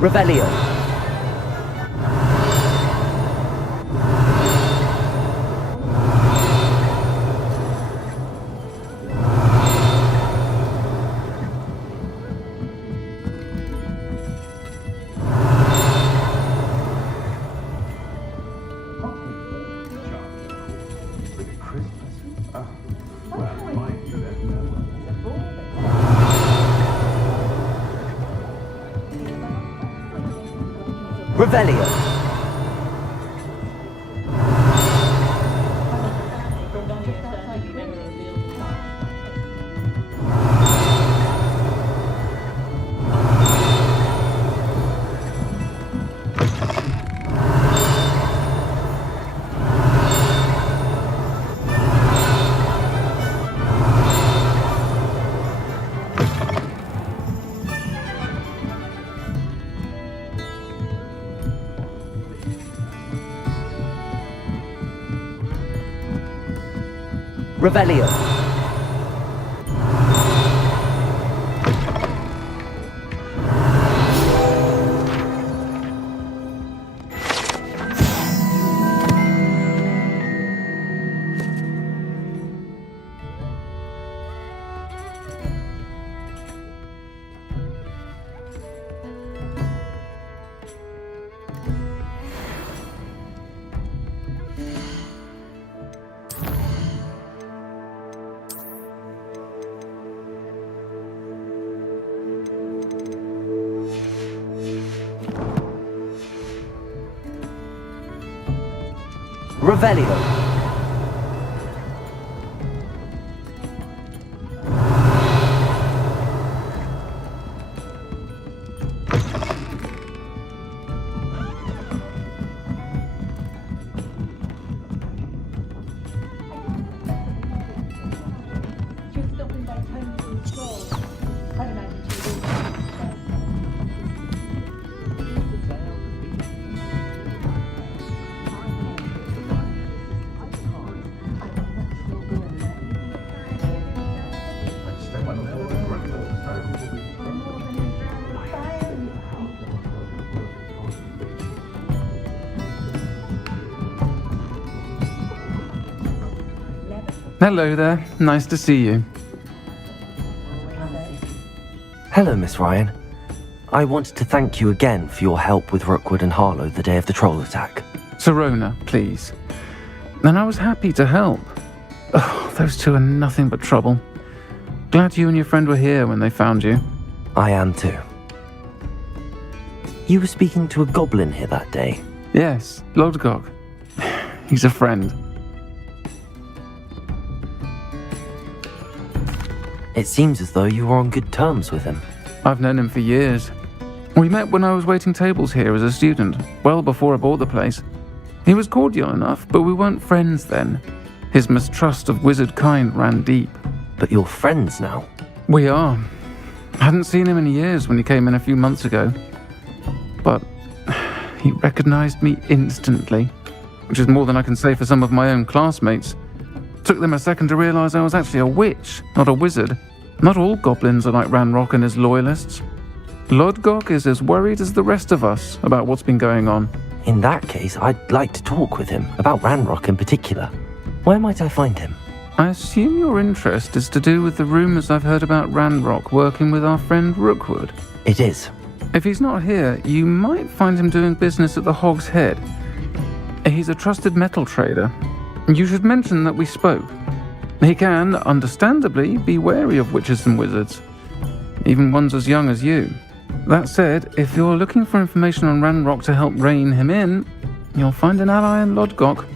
Revelio. Revelio. Revelio. Revelio. Hello there, nice to see you. Hello, Miss Ryan. I wanted to thank you again for your help with Rookwood and Harlow the day of the troll attack. Sirona, please. And I was happy to help. Oh, those two are nothing but trouble. Glad you and your friend were here when they found you. I am too. You were speaking to a goblin here that day. Yes, Lodgok. He's a friend. It seems as though you were on good terms with him. I've known him for years. We met when I was waiting tables here as a student, well before I bought the place. He was cordial enough, but we weren't friends then. His mistrust of wizard kind ran deep. But you're friends now? We are. Hadn't seen him in years when he came in a few months ago. But he recognized me instantly, which is more than I can say for some of my own classmates. Took them a second to realize I was actually a witch, not a wizard. Not all goblins are like Ranrock and his loyalists. Lodgok is as worried as the rest of us about what's been going on. In that case, I'd like to talk with him, about Ranrock in particular. Where might I find him? I assume your interest is to do with the rumors I've heard about Ranrock working with our friend Rookwood. It is. If he's not here, you might find him doing business at the Hog's Head. He's a trusted metal trader. You should mention that we spoke. He can, understandably, be wary of witches and wizards, even ones as young as you. That said, if you're looking for information on Ranrock to help rein him in, you'll find an ally in Lodgok.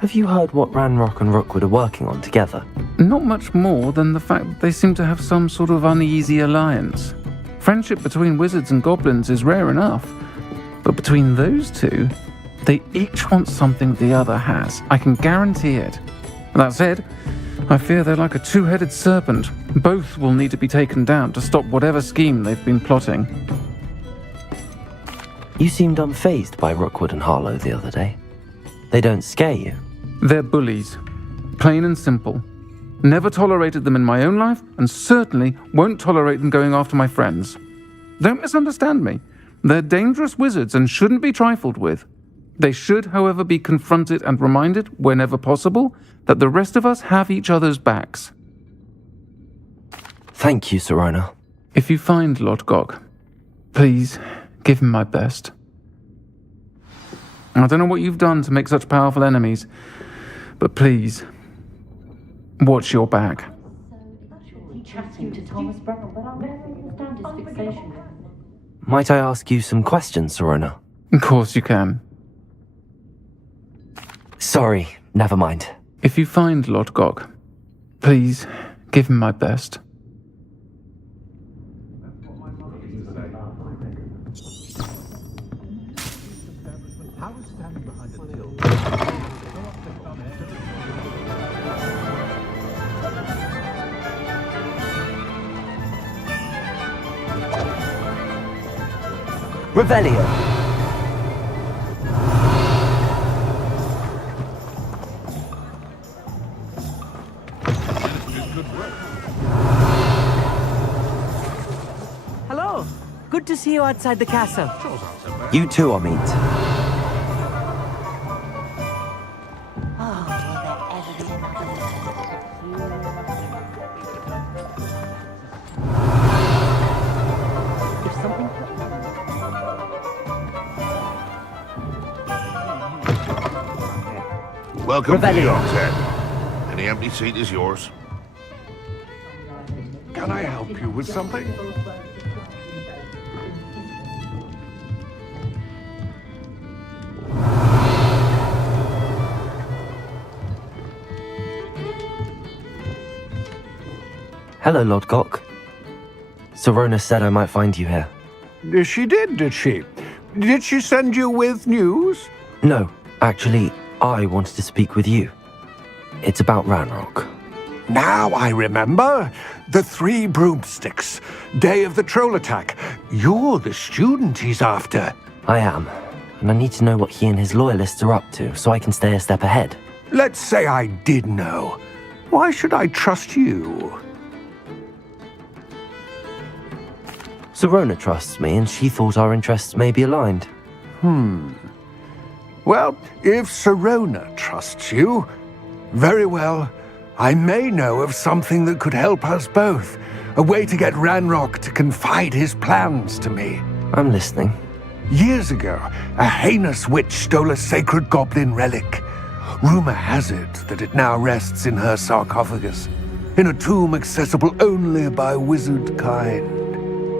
Have you heard what Ranrock and Rookwood are working on together? Not much more than the fact that they seem to have some sort of uneasy alliance. Friendship between wizards and goblins is rare enough, but between those two, they each want something the other has. I can guarantee it. That said, I fear they're like a two-headed serpent. Both will need to be taken down to stop whatever scheme they've been plotting. You seemed unfazed by Rookwood and Harlow the other day. They don't scare you? They're bullies. Plain and simple. Never tolerated them in my own life, and certainly won't tolerate them going after my friends. Don't misunderstand me. They're dangerous wizards and shouldn't be trifled with. They should, however, be confronted and reminded, whenever possible, that the rest of us have each other's backs. Thank you, Sirona. If you find Lord Gok, please give him my best. I don't know what you've done to make such powerful enemies, but please, watch your back. Might I ask you some questions, Sirona? Of course you can. Sorry, never mind. If you find Lord Gok, please give him my best. Revelio. Hello. Good to see you outside the castle. You too, Amit. Welcome to Revelio. York's Head. Any empty seat is yours. Can I help you with something? Hello, Lord Gok. Sirona said I might find you here. She did she? Did she send you with news? No, actually, I wanted to speak with you. It's about Ranrock. Now I remember. The 3 broomsticks. Day of the troll attack. You're the student he's after. I am, and I need to know what he and his loyalists are up to so I can stay a step ahead. Let's say I did know. Why should I trust you? Sirona trusts me, and she thought our interests may be aligned. Well, if Sirona trusts you, very well. I may know of something that could help us both. A way to get Ranrock to confide his plans to me. I'm listening. Years ago, a heinous witch stole a sacred goblin relic. Rumor has it that it now rests in her sarcophagus, in a tomb accessible only by wizard kind.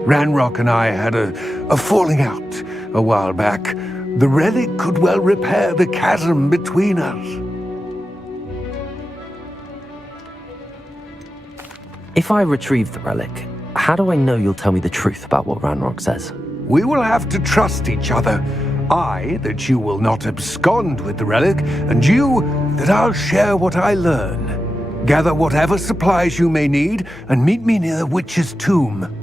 Ranrock and I had a falling out a while back. The relic could well repair the chasm between us. If I retrieve the relic, how do I know you'll tell me the truth about what Ranrock says? We will have to trust each other. I, that you will not abscond with the relic, and you, that I'll share what I learn. Gather whatever supplies you may need, and meet me near the witch's tomb.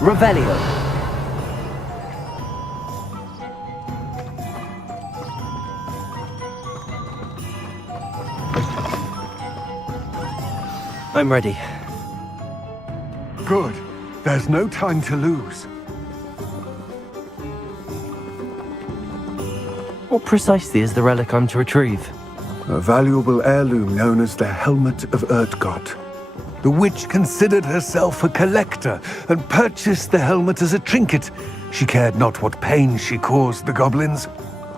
Revelio. I'm ready. Good. There's no time to lose. What precisely is the relic I'm to retrieve? A valuable heirloom known as the Helmet of Urtkota. The witch considered herself a collector and purchased the helmet as a trinket. She cared not what pain she caused the goblins.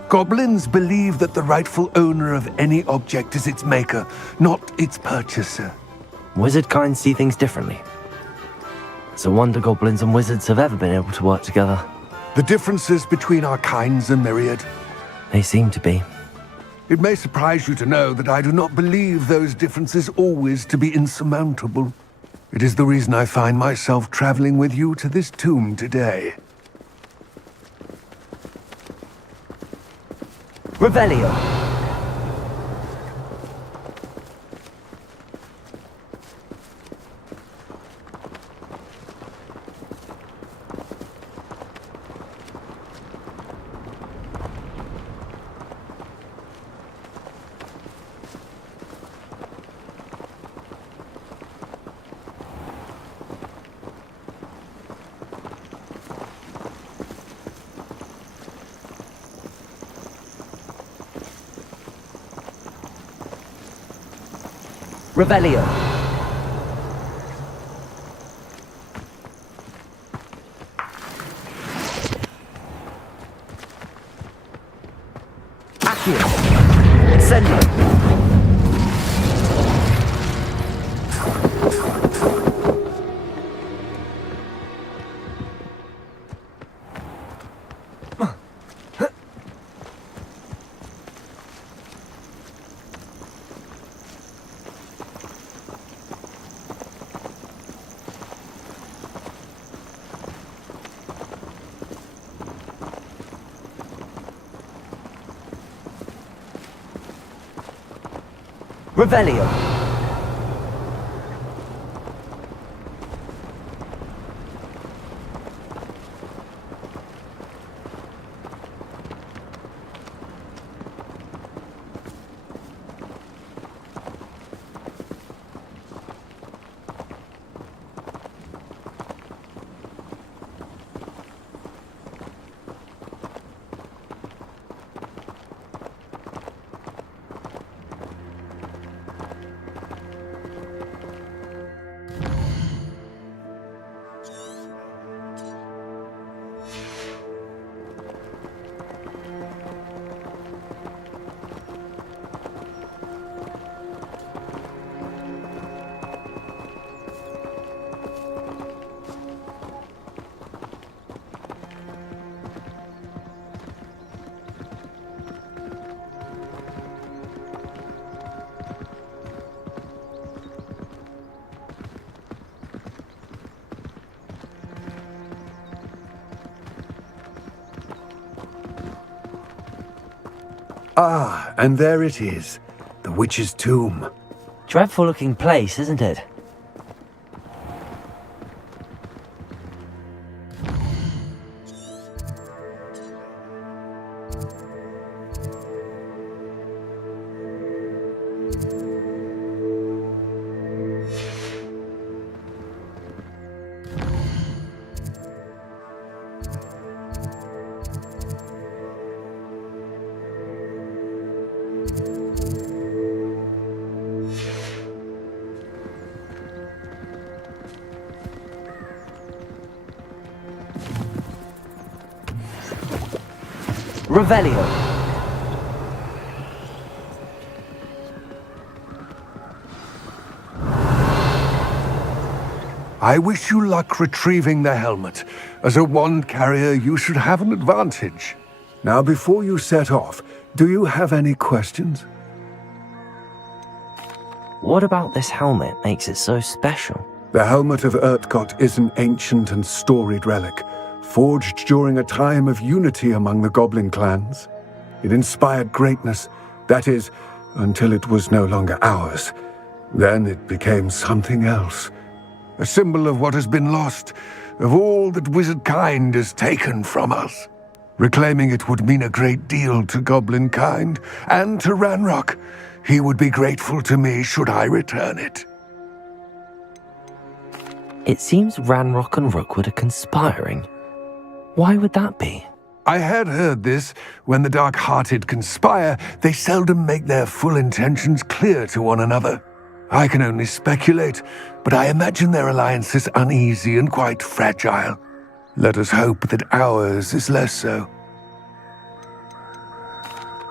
Goblins believe that the rightful owner of any object is its maker, not its purchaser. Wizard kind see things differently. It's a wonder goblins and wizards have ever been able to work together. The differences between our kinds are myriad. They seem to be. It may surprise you to know that I do not believe those differences always to be insurmountable. It is the reason I find myself traveling with you to this tomb today. Revelio. Revelio. Accio. Incendio. Revelio. Ah, and there it is, the witch's tomb. Dreadful looking place, isn't it? Revelio. I wish you luck retrieving the helmet. As a wand carrier, you should have an advantage. Now, before you set off, do you have any questions? What about this helmet makes it so special? The helmet of Urtkot is an ancient and storied relic, forged during a time of unity among the goblin clans. It inspired greatness, that is, until it was no longer ours. Then it became something else. A symbol of what has been lost, of all that wizard kind is taken from us. Reclaiming it would mean a great deal to goblin kind, and to Ranrock. He would be grateful to me should I return it. It seems Ranrock and Rookwood are conspiring. Why would that be? I had heard this. When the dark-hearted conspire, they seldom make their full intentions clear to one another. I can only speculate, but I imagine their alliance is uneasy and quite fragile. Let us hope that ours is less so.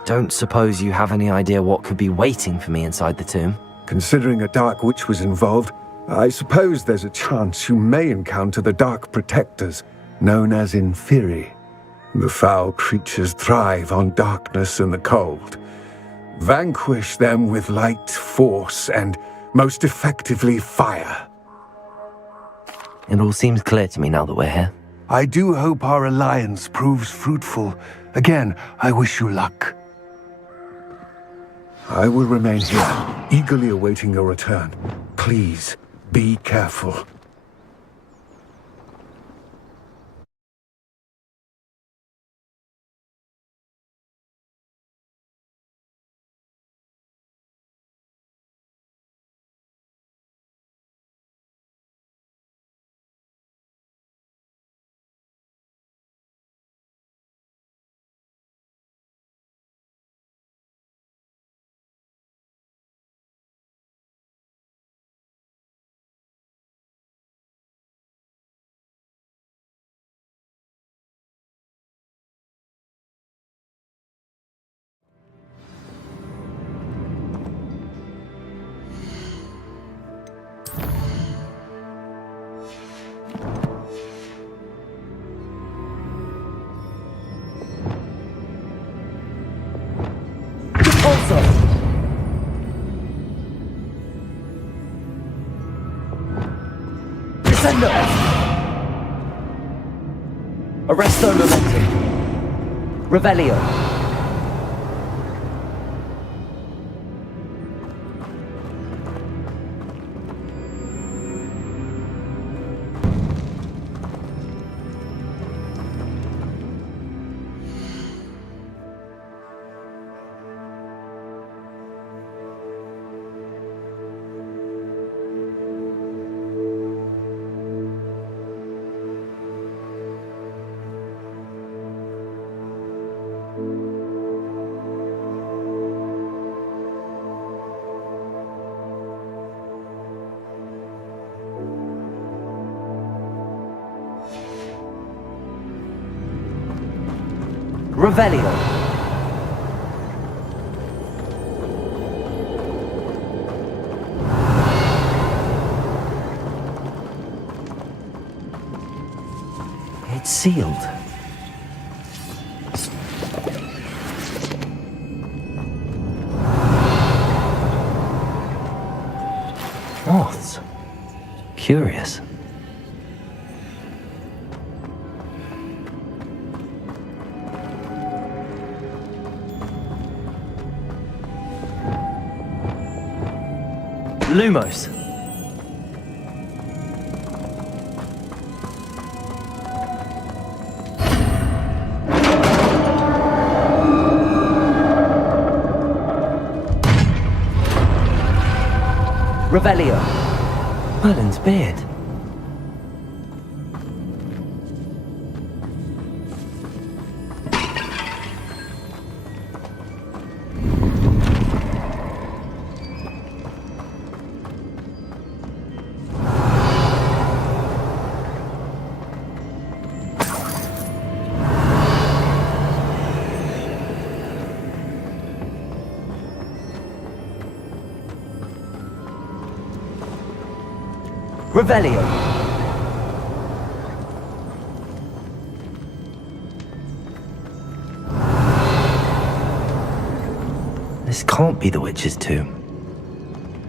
Don't suppose you have any idea what could be waiting for me inside the tomb? Considering a Dark Witch was involved, I suppose there's a chance you may encounter the Dark Protectors, known as Inferi. The foul creatures thrive on darkness and the cold. Vanquish them with light, force, and most effectively fire. It all seems clear to me now that we're here. I do hope our alliance proves fruitful. Again, I wish you luck. I will remain here, eagerly awaiting your return. Please, be careful. Also, Descendo! Arresto momentum. Revelio. Revelio. It's sealed. Moths. Curious. Lumos. Revelio. Merlin's beard. Revelio. This can't be the witch's tomb.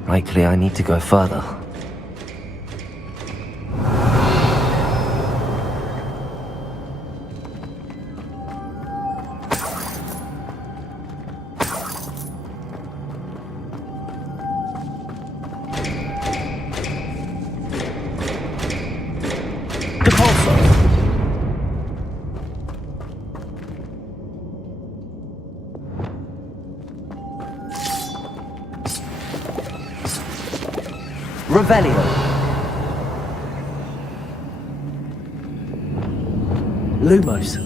Likely I need to go further. Revelio. Lumos.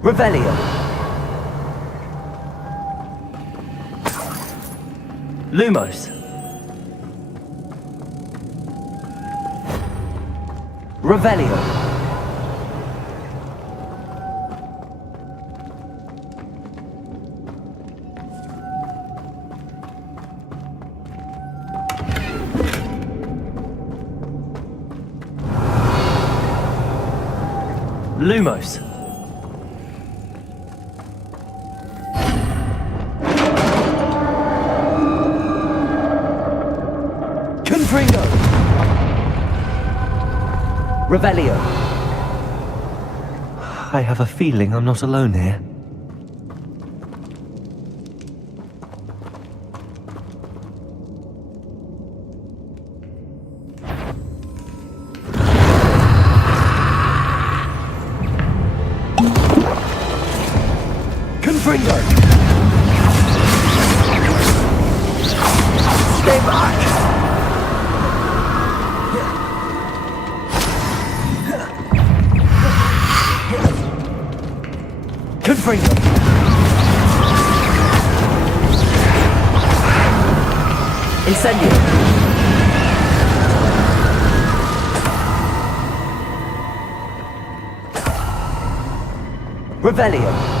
Revelio. Lumos. Revelio. Lumos. Confringo. Revelio. I have a feeling I'm not alone here. Confringo. Stay back. Confringo. Incendio. Revelio.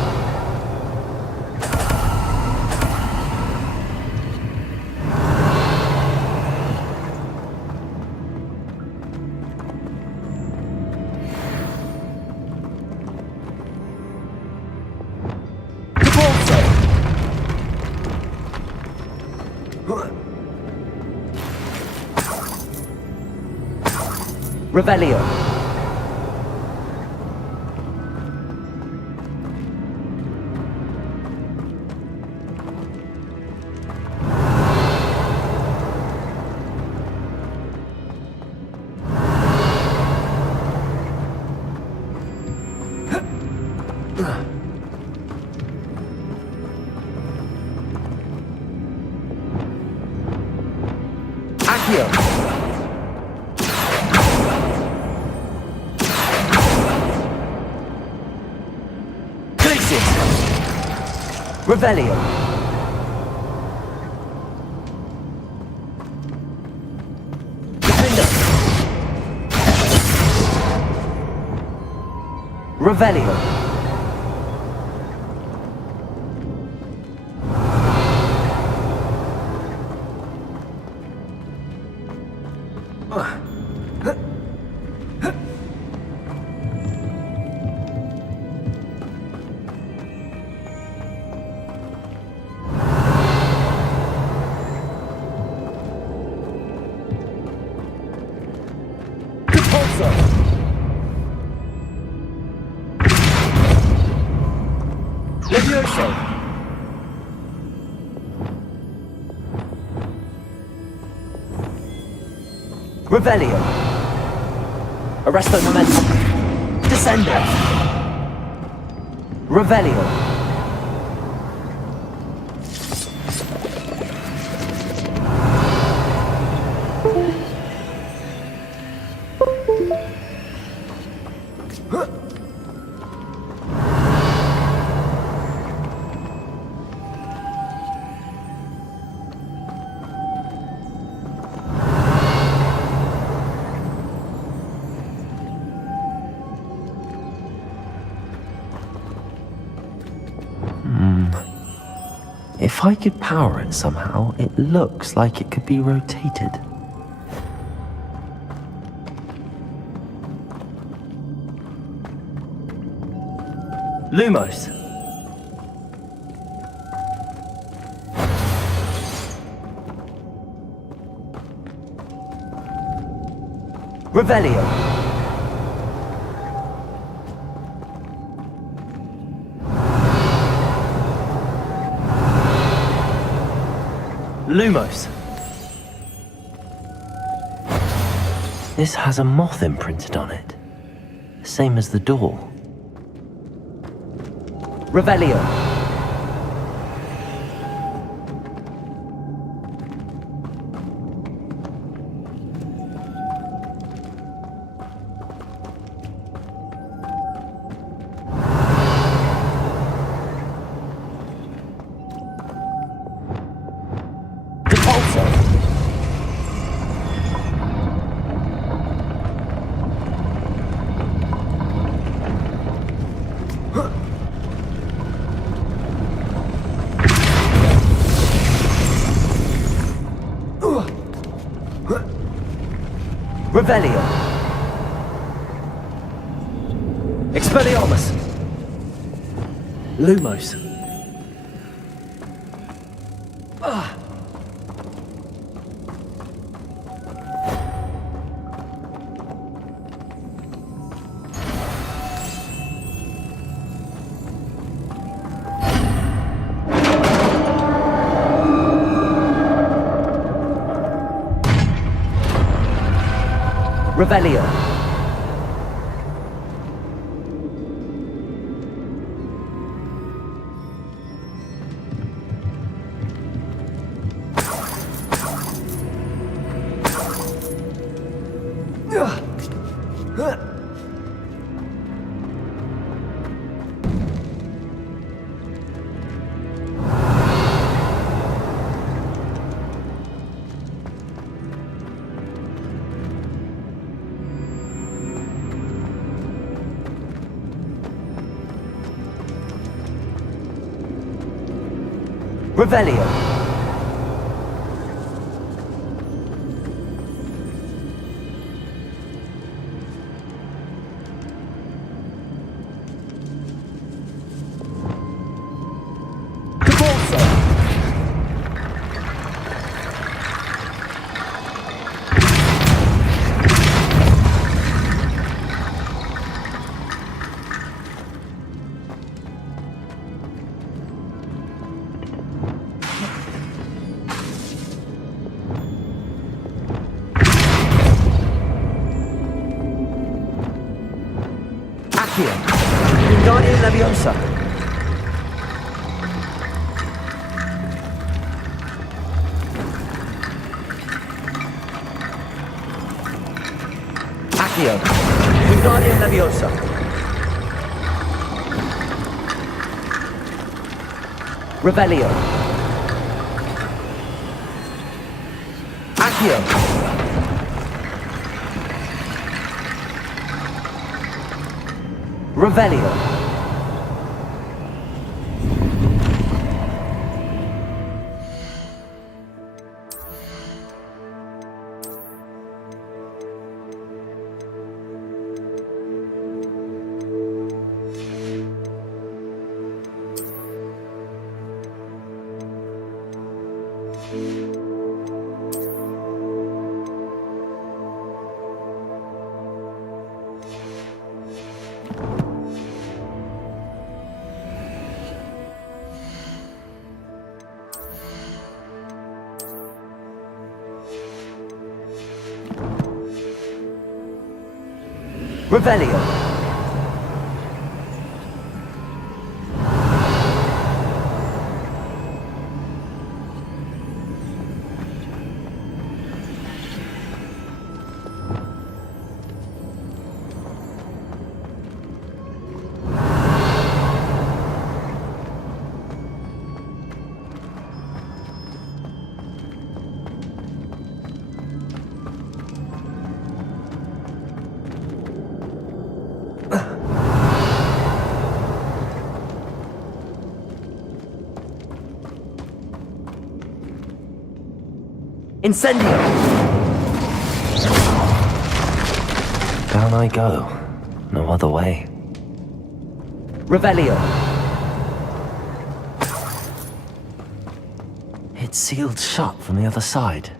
Revelio. Accio. Revelio. Defender. Revelio. Levioso. Revelio. Arresto momentum. Descendo. Revelio. If I could power it somehow, it looks like it could be rotated. Lumos. Revelio. Lumos. This has a moth imprinted on it. Same as the door. Revelio. Revelio. Expelliarmus. Lumos. Revelio. Revelio. GeForce. Accio. Wingardium Leviosa. Accio. Wingardium Leviosa. Revelio. Accio. Revelio. Revelio. Incendio! Down I go. No other way. Revelio. It's sealed shut from the other side.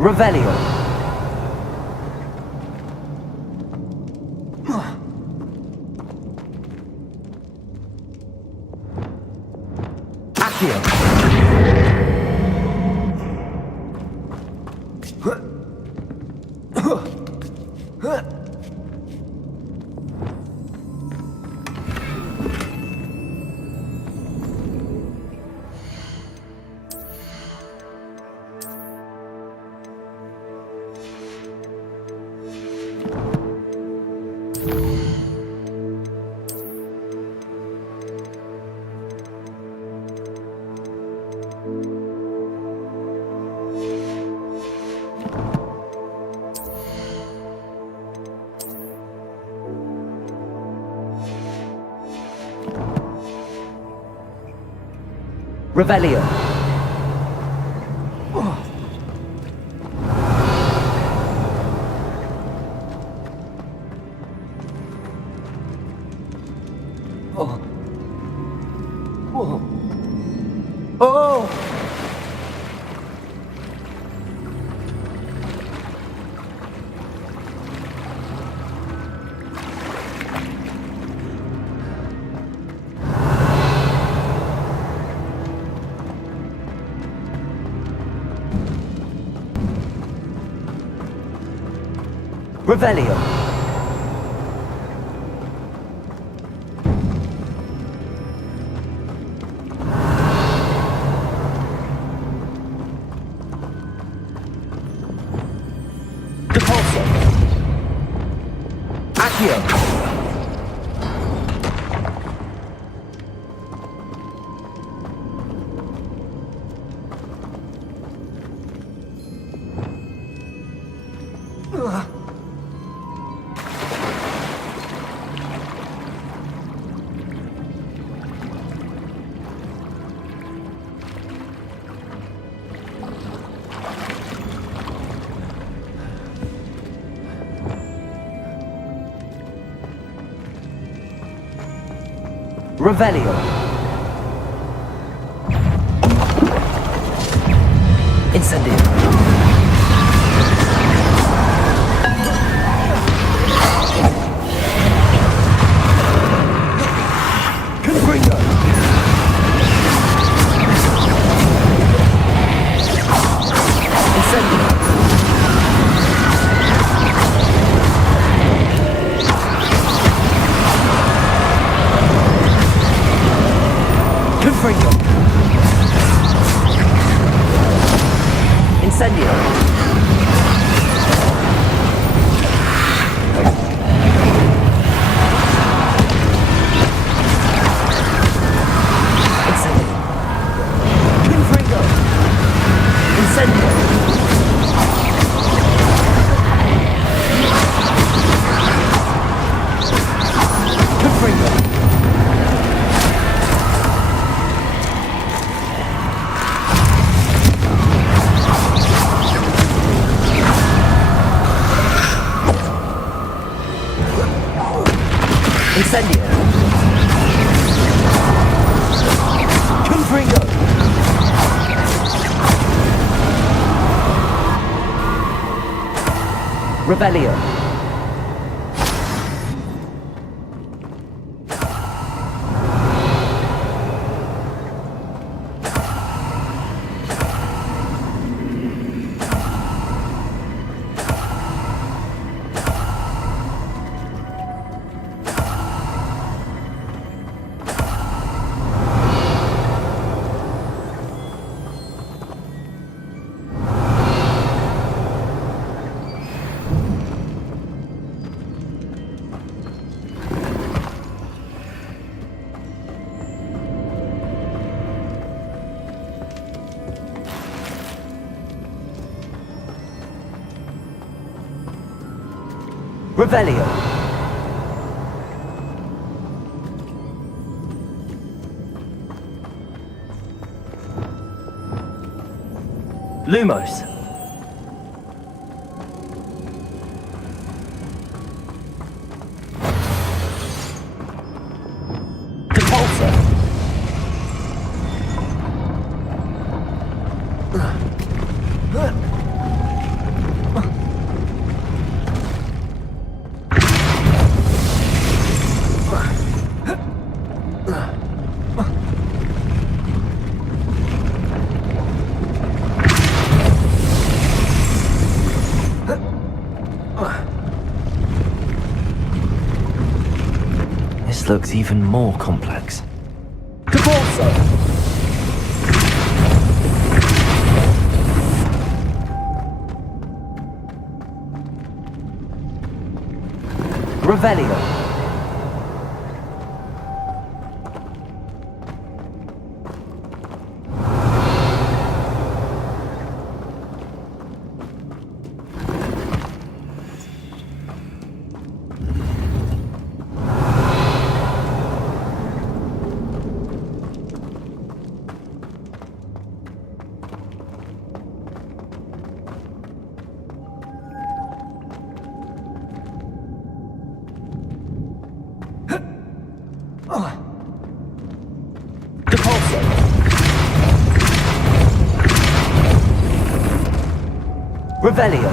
Revelio. Accio. Revelio. Revelio. GeForce. Accio. Revelio. Incendio. Confringo. Incendio. Confringo. Incendio. Incendio. Confringo. Incendio. Confringo. Incendio. Confringo. Revelio. Revelio. Lumos. Repulsor. This looks even more complex. GeForce! Revelio. Depulso. Revelio.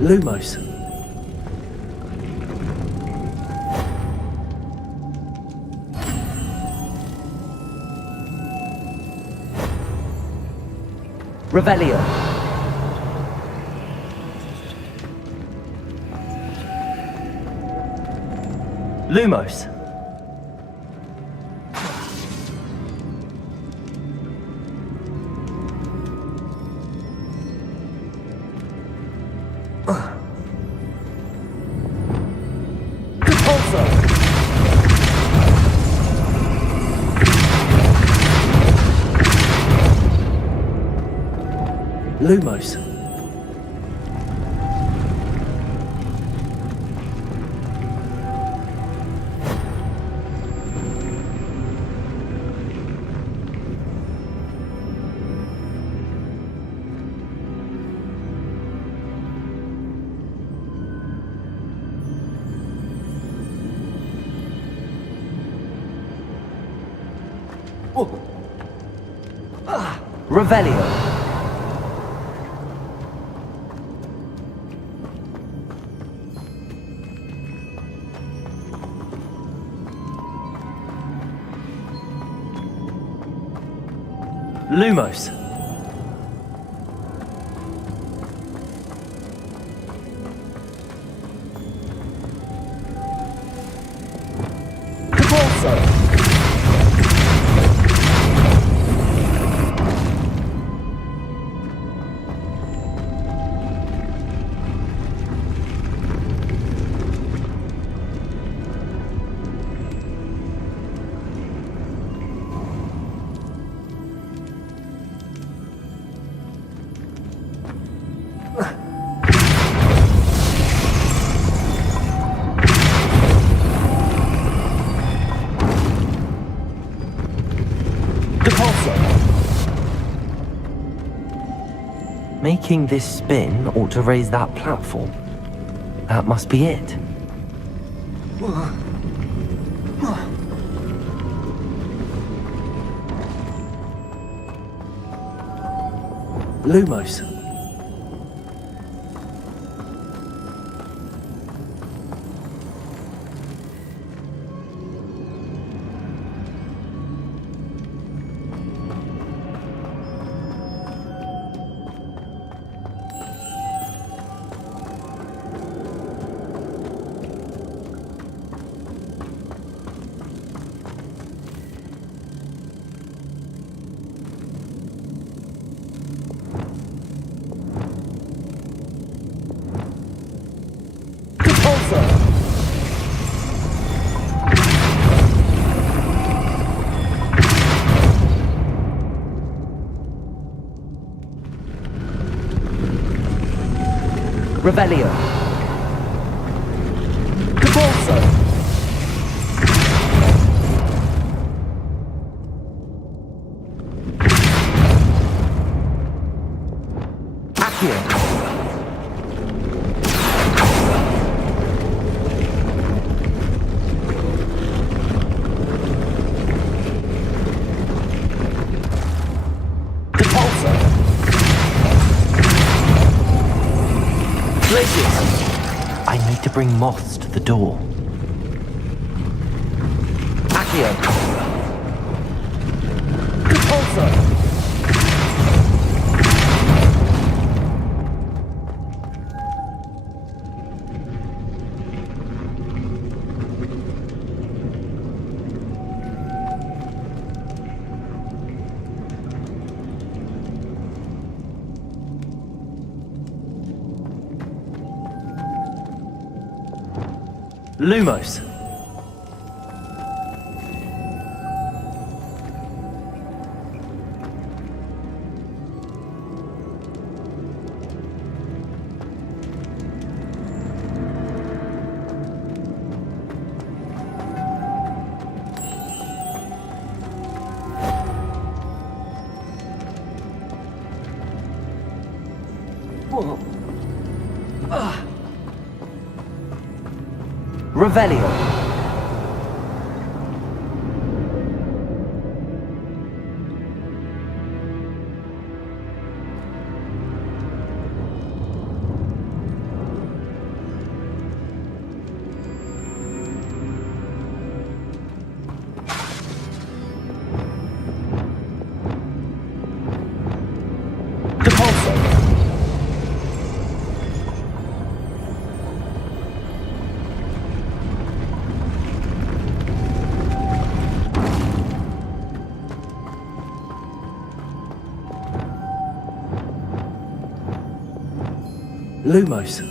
Lumos. Revelio. Lumos. Depulso. Lumos. Revelio. Lumos. Depulso. Making this spin ought to raise that platform. That must be it. Lumos. Revelio. GeForce. Accio. I need to bring moths to the door. Accio. Depulso. Lumos. Whoa. Revelio. Lumos.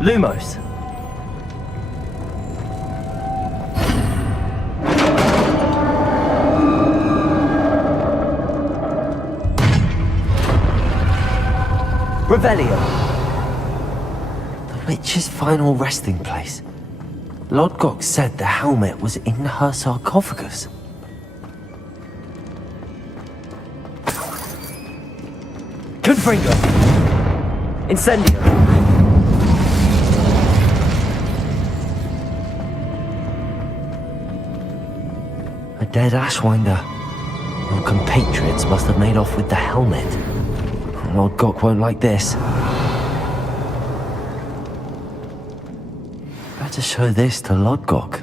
Lumos. Revelio. The witch's final resting place. Lodgok said the helmet was in her sarcophagus. Confringo. Incendio. A dead Ashwinder. Your compatriots must have made off with the helmet. Lord Gok won't like this. Better show this to Lord Gok.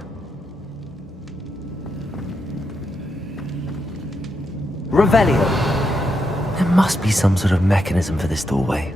Revelio. There must be some sort of mechanism for this doorway.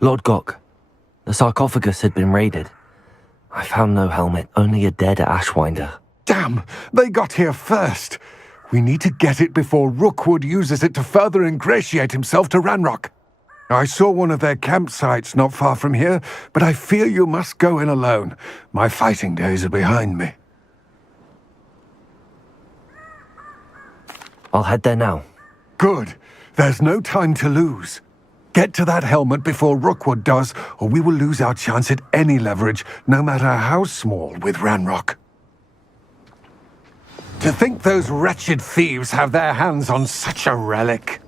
Lord Gok, the sarcophagus had been raided. I found no helmet, only a dead Ashwinder. Damn! They got here first. We need to get it before Rookwood uses it to further ingratiate himself to Ranrock. I saw one of their campsites not far from here, but I fear you must go in alone. My fighting days are behind me. I'll head there now. Good. There's no time to lose. Get to that helmet before Rookwood does, or we will lose our chance at any leverage, no matter how small, with Ranrock. To think those wretched thieves have their hands on such a relic.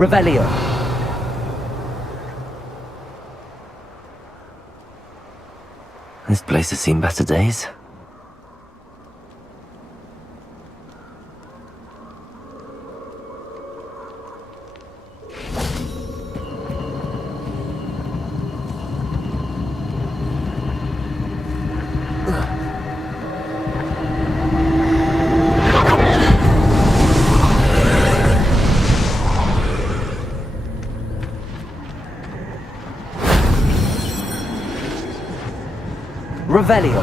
Revelio. This place has seen better days. Revelio.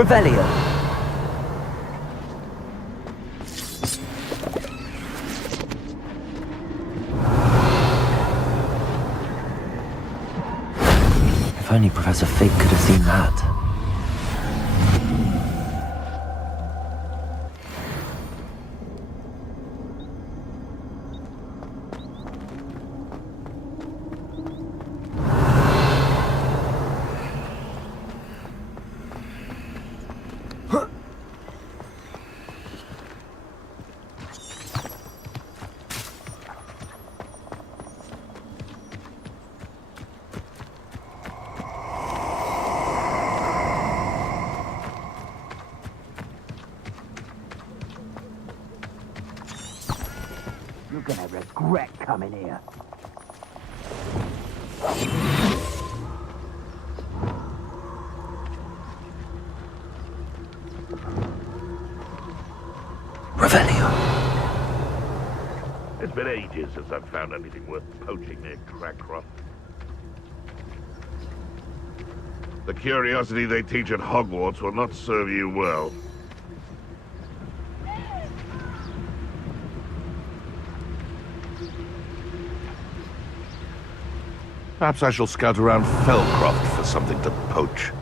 Revelio. If only Professor Fig could have seen that. You're gonna regret coming here. Revelio. It's been ages since I've found anything worth poaching near Crackcroft. The curiosity they teach at Hogwarts will not serve you well. Perhaps I shall scout around Felcroft for something to poach.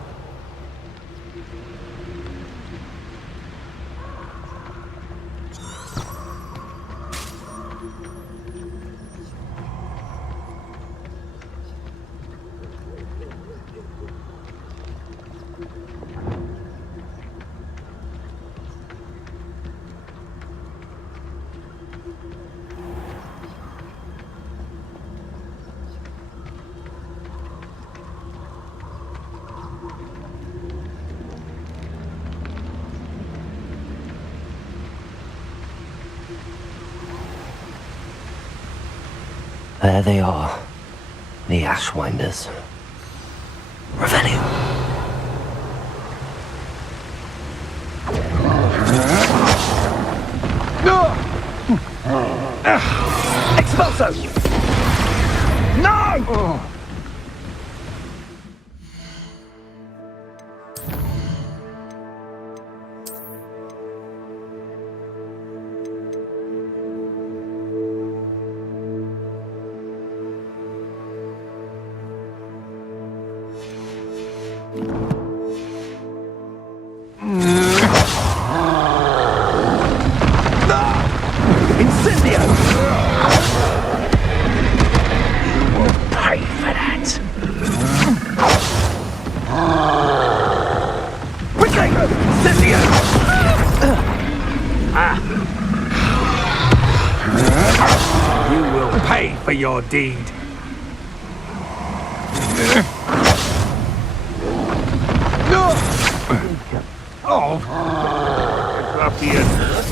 There they are. The Ashwinders. Revelio. Expulso! No! Incendio! You will pay for that. Quickly! Incendio! You will pay for your deed. Oh! Ruffian!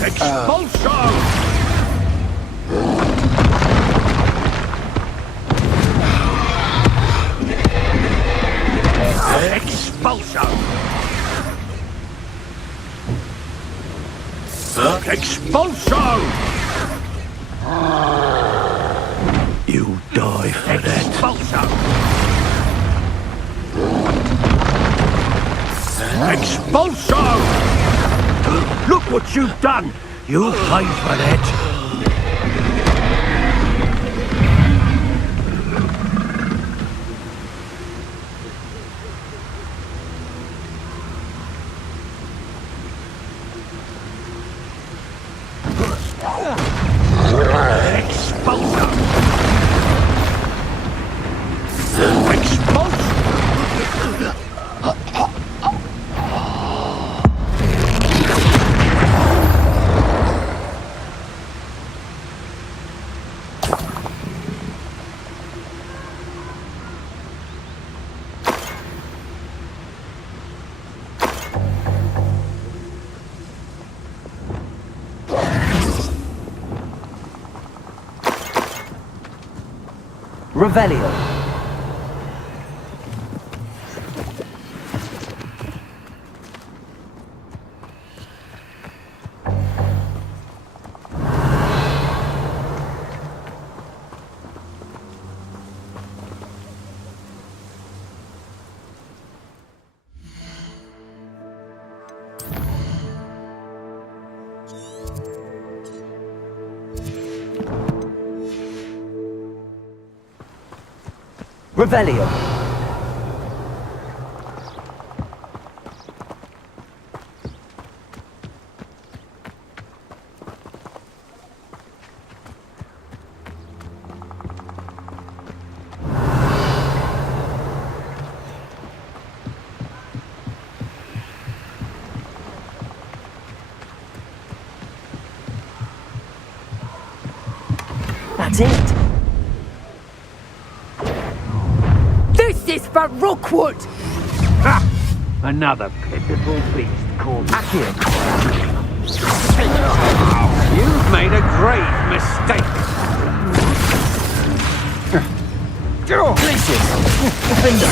Expulso! Expulso! Expulso! You die for that. Expulso! Expulso! Look what you've done! You'll pay for that. Revelio. Revelio. That's it. This is for Rookwood! Ha! Another pitiful beast called Accio. You've made a grave mistake. Glacius. Defender.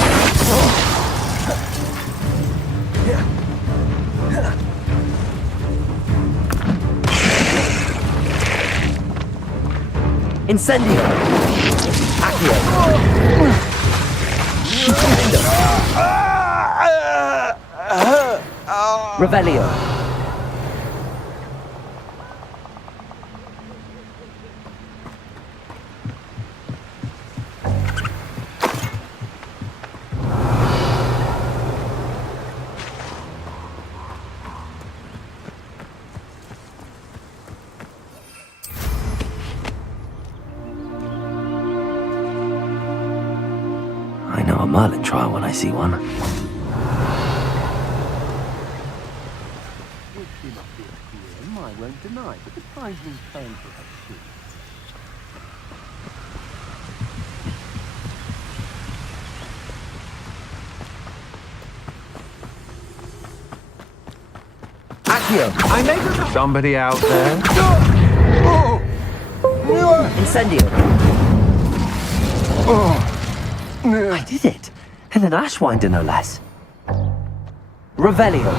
Incendio. Accio. Revelio. I know a Merlin trial when I see one. I won't deny, but the tribesmen's paying for her too. Accio. I made somebody out there. Incendio. I did it. And an Ashwinder, no less. Revelio.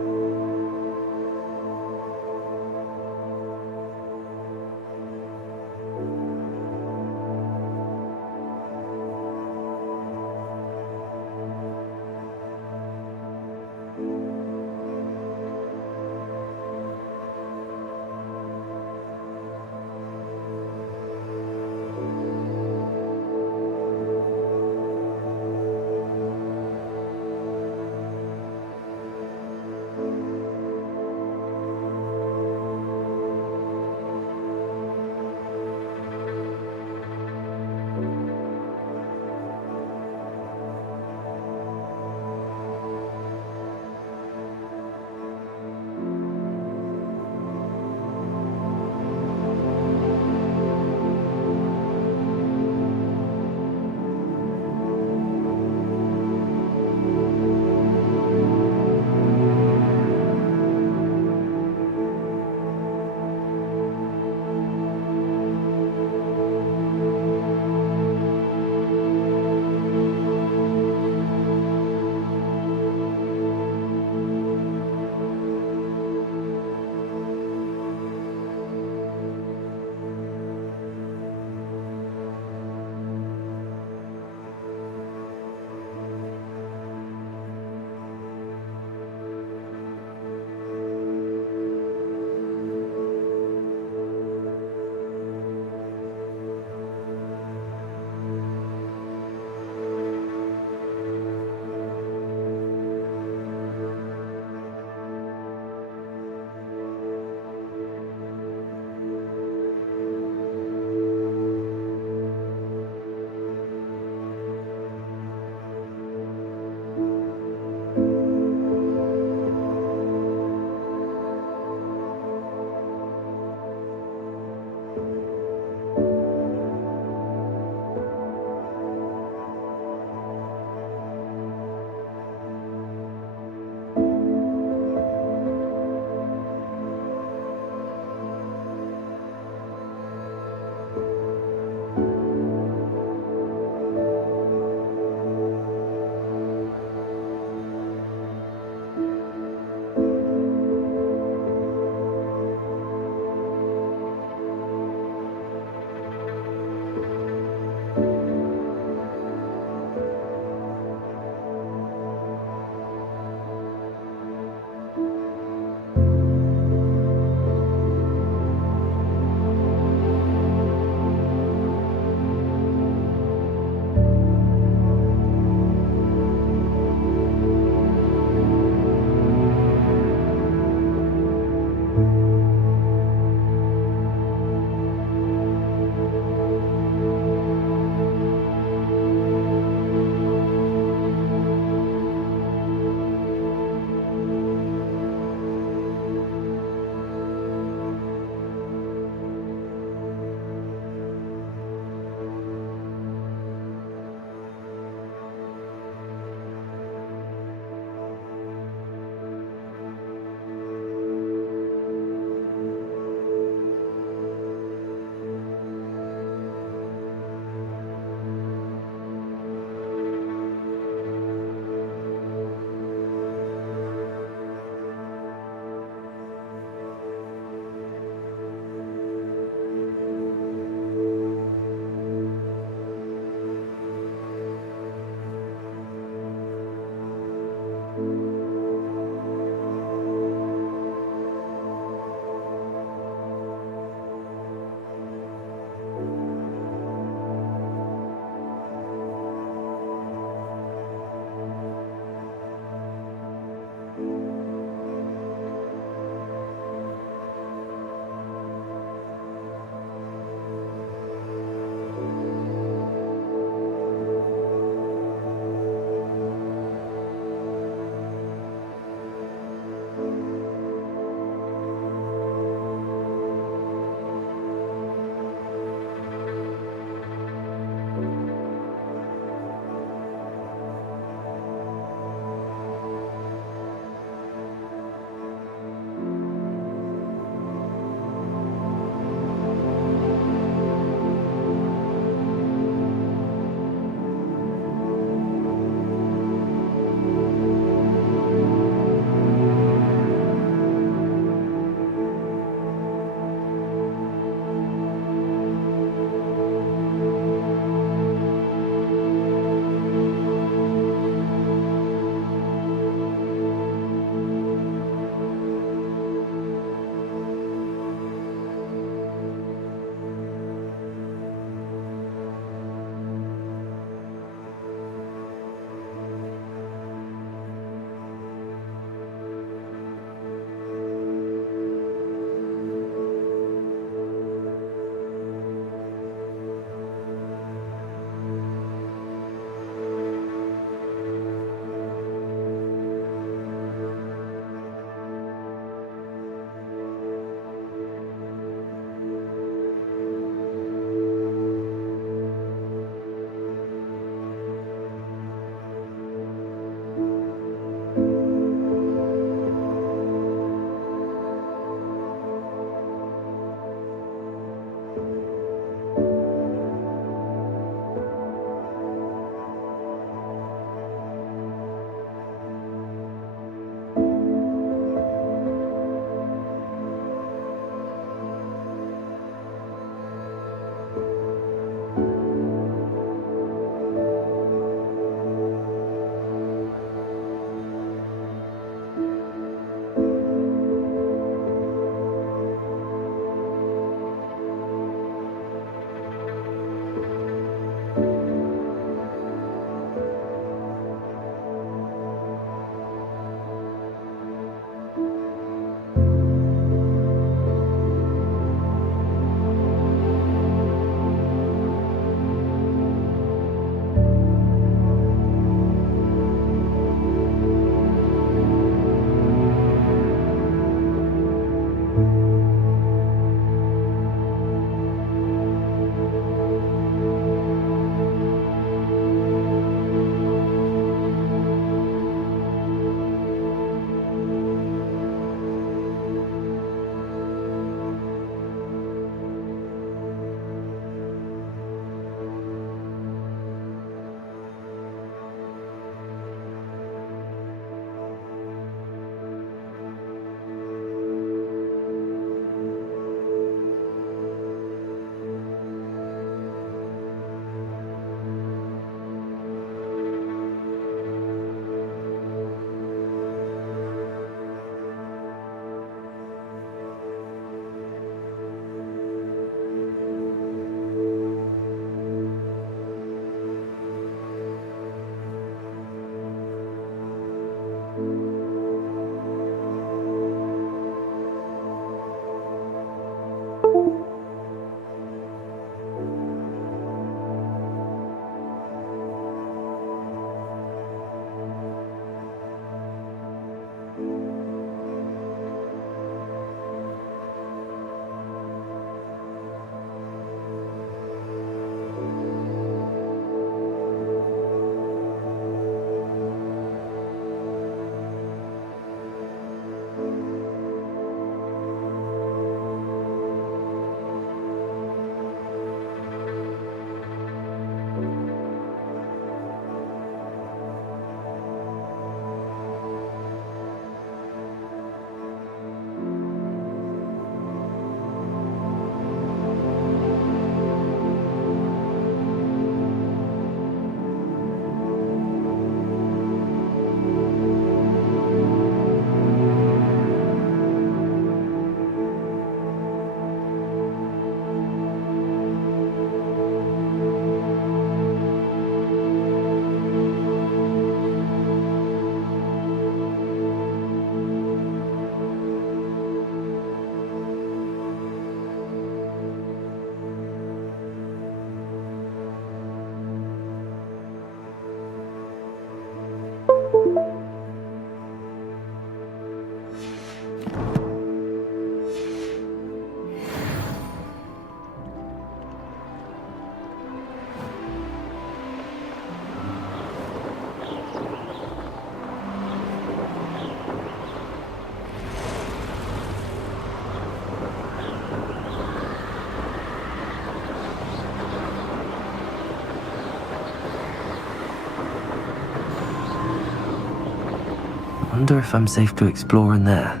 Wonder if I'm safe to explore in there.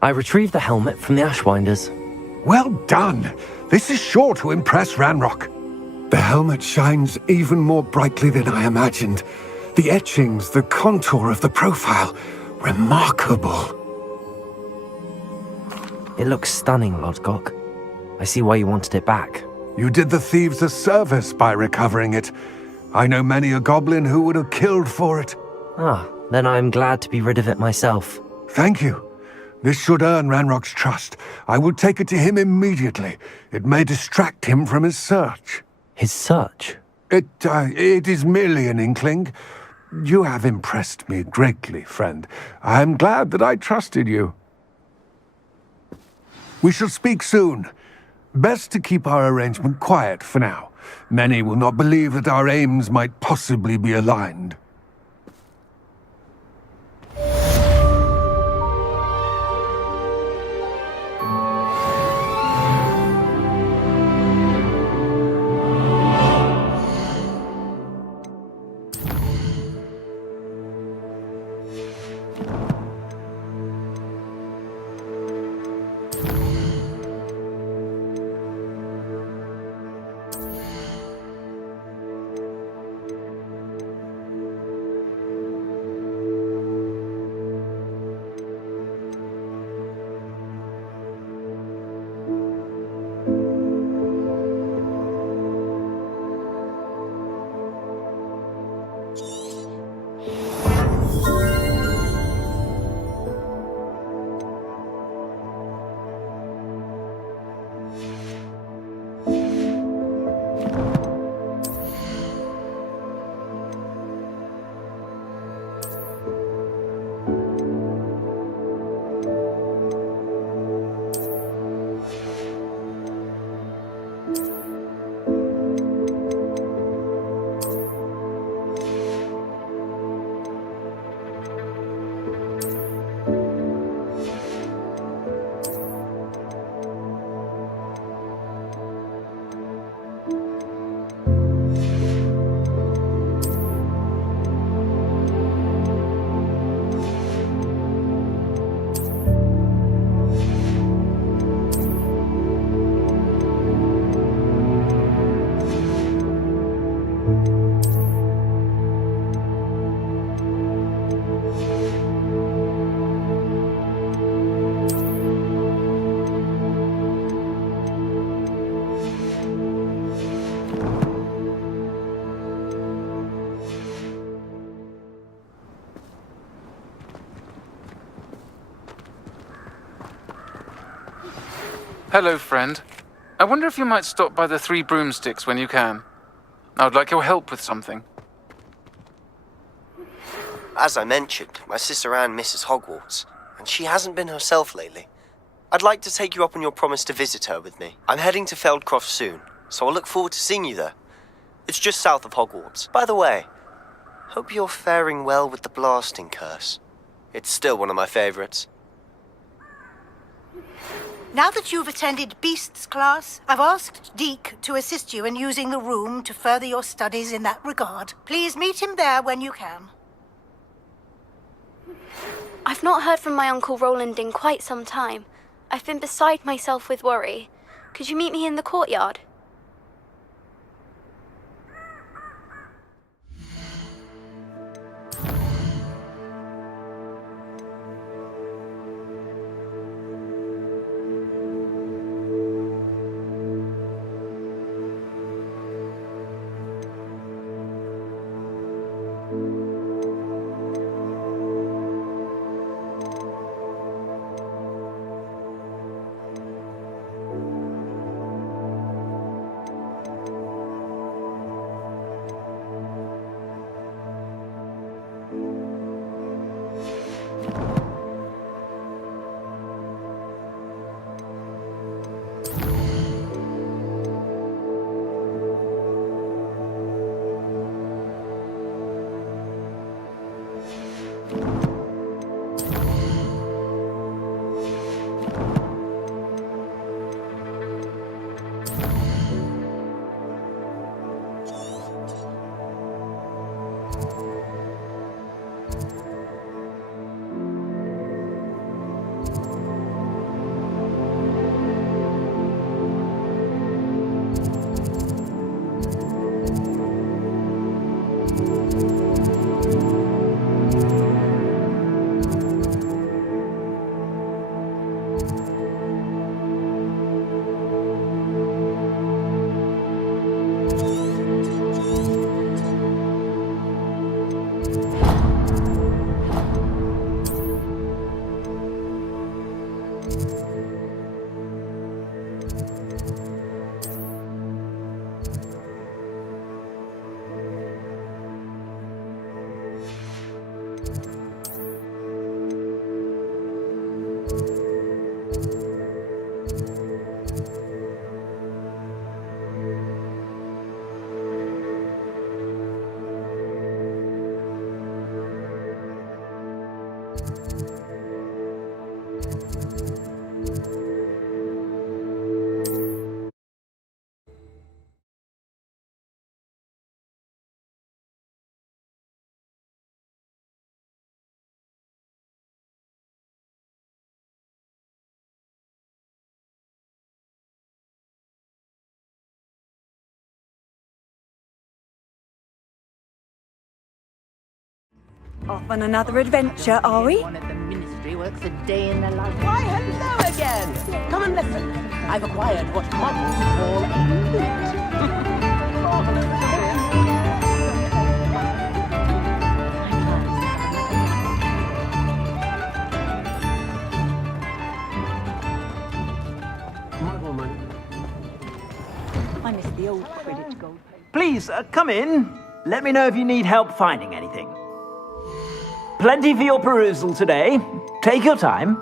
I retrieved the helmet from the Ashwinders. Well done! This is sure to impress Ranrock. The helmet shines even more brightly than I imagined. The etchings, the contour of the profile, remarkable. It looks stunning, Lodgok. I see why you wanted it back. You did the thieves a service by recovering it. I know many a goblin who would have killed for it. Ah, then I am glad to be rid of it myself. Thank you. This should earn Ranrock's trust. I will take it to him immediately. It may distract him from his search. His search? It is merely an inkling. You have impressed me greatly, friend. I am glad that I trusted you. We shall speak soon. Best to keep our arrangement quiet for now. Many will not believe that our aims might possibly be aligned. Hello, friend. I wonder if you might stop by the Three Broomsticks when you can. I would like your help with something. As I mentioned, my sister Anne misses Hogwarts, and she hasn't been herself lately. I'd like to take you up on your promise to visit her with me. I'm heading to Feldcroft soon, so I'll look forward to seeing you there. It's just south of Hogwarts. By the way, hope you're faring well with the blasting curse. It's still one of my favorites. Now that you've attended Beasts class, I've asked Deke to assist you in using the room to further your studies in that regard. Please meet him there when you can. I've not heard from my Uncle Roland in quite some time. I've been beside myself with worry. Could you meet me in the courtyard? Off on another adventure, are we? One at the ministry works a day in the life. Why, hello again! Come and listen. I've acquired what models call a I missed the old credit gold. Please, come in. Let me know if you need help finding anything. Plenty for your perusal today. Take your time.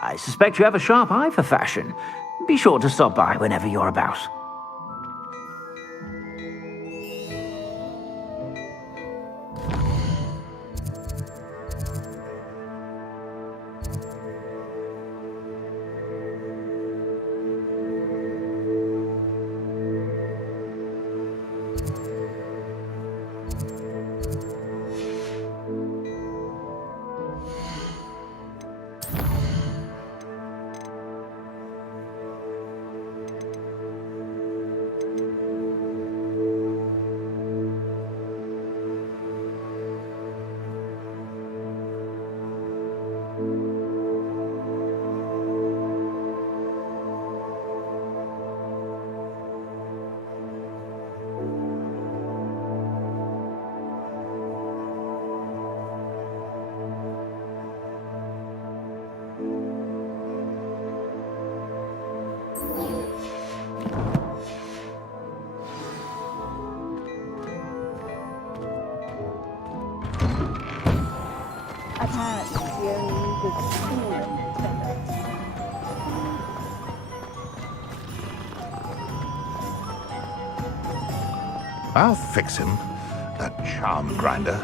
I suspect you have a sharp eye for fashion. Be sure to stop by whenever you're about. I'll fix him, that charm grinder.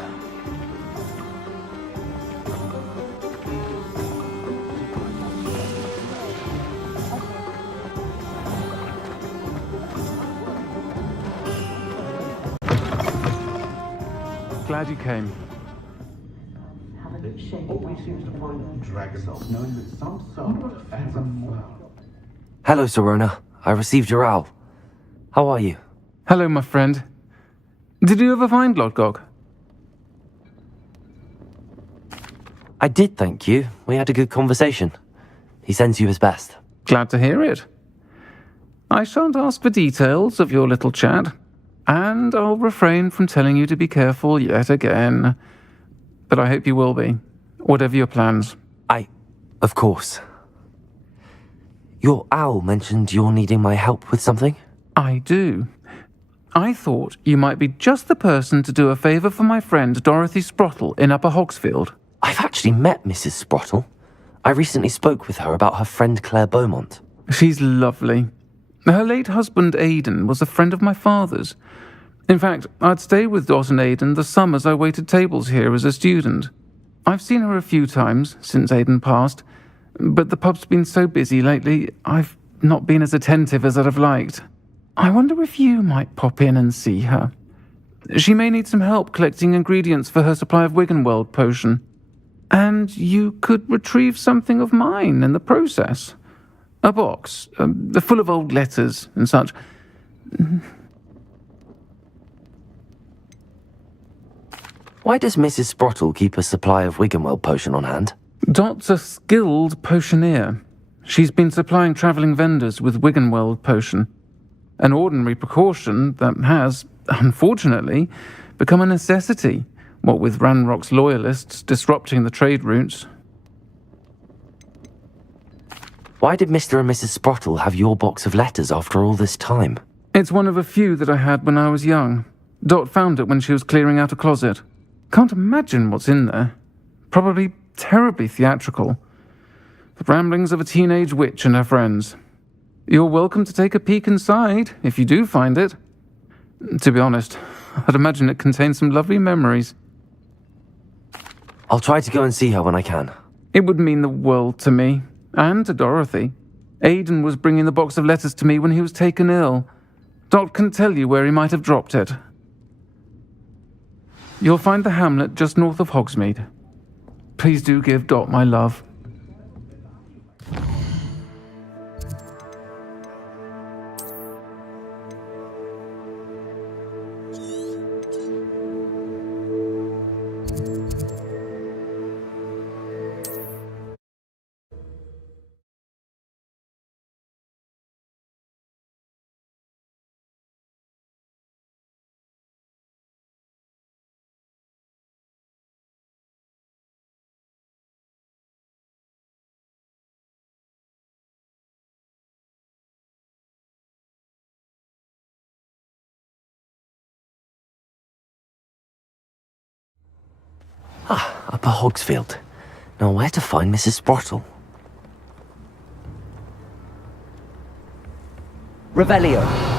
Glad you came. Hello, Serona. I received your owl. How are you? Hello, my friend. Did you ever find Lodgok? I did, thank you. We had a good conversation. He sends you his best. Glad to hear it. I shan't ask for details of your little chat, and I'll refrain from telling you to be careful yet again. But I hope you will be, whatever your plans. Of course. Your owl mentioned you're needing my help with something? I do. I thought you might be just the person to do a favour for my friend Dorothy Sprottle in Upper Hogsfield. I've actually met Mrs. Sprottle. I recently spoke with her about her friend Claire Beaumont. She's lovely. Her late husband Aidan was a friend of my father's. In fact, I'd stay with Dot and Aidan the summers I waited tables here as a student. I've seen her a few times since Aidan passed, but the pub's been so busy lately, I've not been as attentive as I'd have liked. I wonder if you might pop in and see her. She may need some help collecting ingredients for her supply of Wiggenweld potion. And you could retrieve something of mine in the process. A box, full of old letters and such. Why does Mrs. Sprottle keep a supply of Wiggenweld potion on hand? Dot's a skilled potioneer. She's been supplying travelling vendors with Wiggenweld potion. An ordinary precaution that has, unfortunately, become a necessity, what with Ranrock's loyalists disrupting the trade routes. Why did Mr. and Mrs. Sprottle have your box of letters after all this time? It's one of a few that I had when I was young. Dot found it when she was clearing out a closet. Can't imagine what's in there. Probably terribly theatrical. The ramblings of a teenage witch and her friends. You're welcome to take a peek inside, if you do find it. To be honest, I'd imagine it contains some lovely memories. I'll try to go and see her when I can. It would mean the world to me, and to Dorothy. Aidan was bringing the box of letters to me when he was taken ill. Dot can tell you where he might have dropped it. You'll find the hamlet just north of Hogsmeade. Please do give Dot my love. Upper Hogsfield. Now where to find Mrs. Sprottle? Revelio.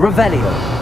Revelio.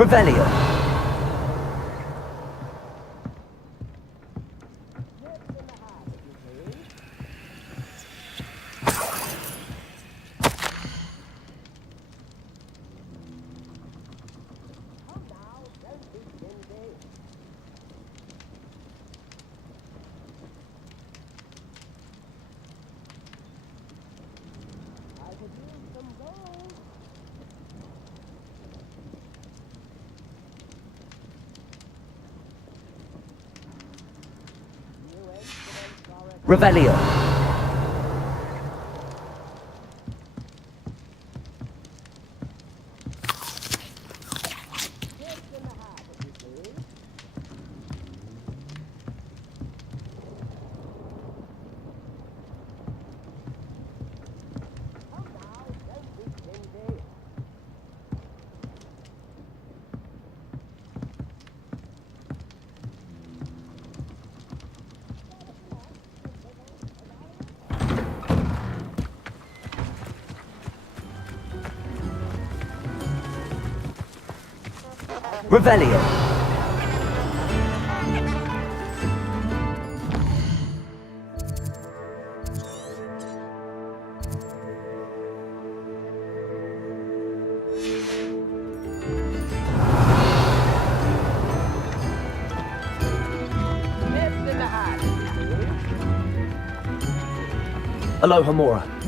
Revelio. Revelio. Revelio. Aloha Mora.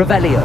Revelio.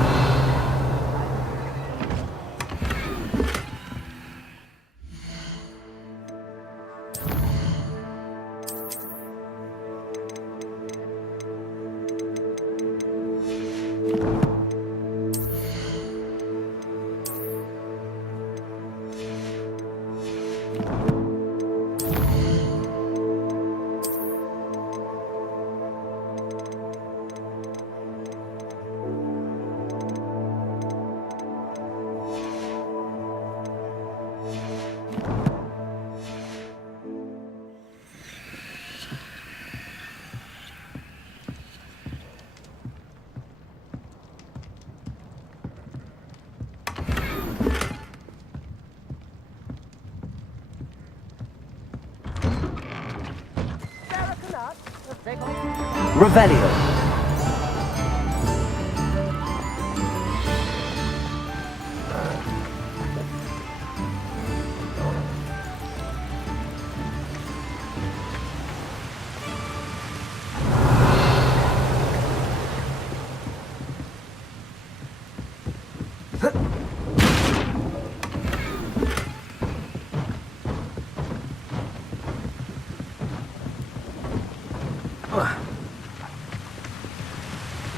Revelio.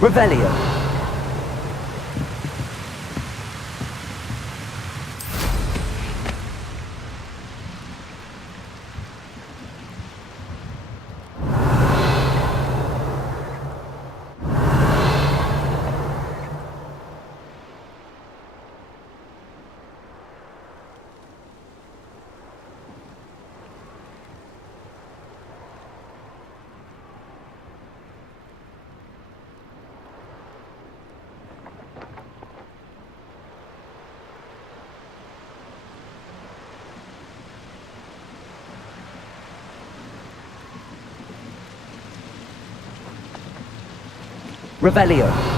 Revelio. Revelio.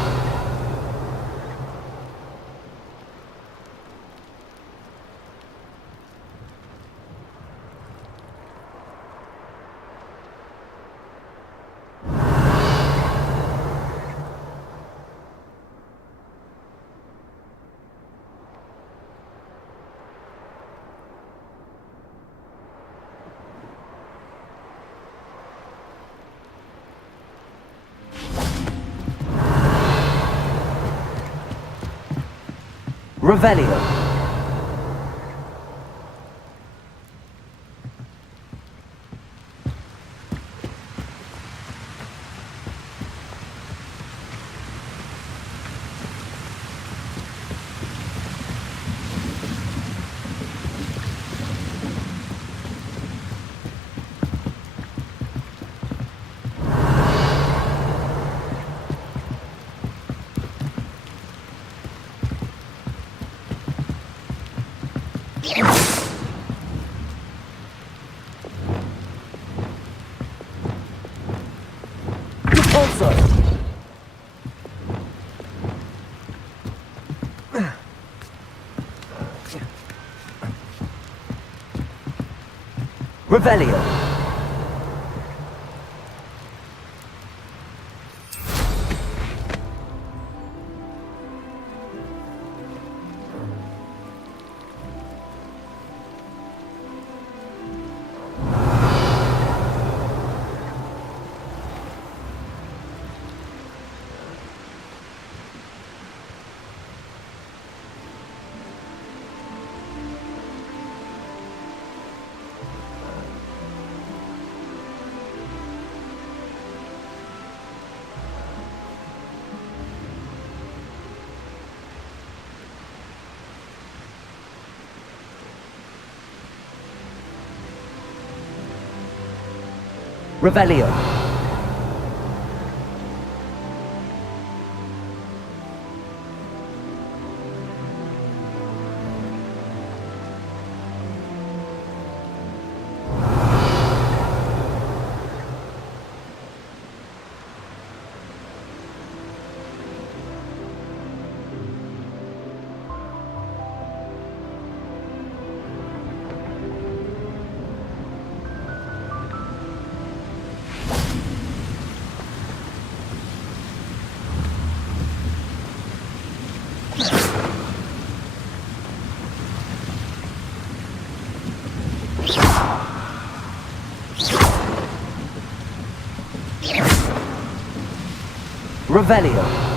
Revelio. Professor! Revelio. Revelio. Revelio.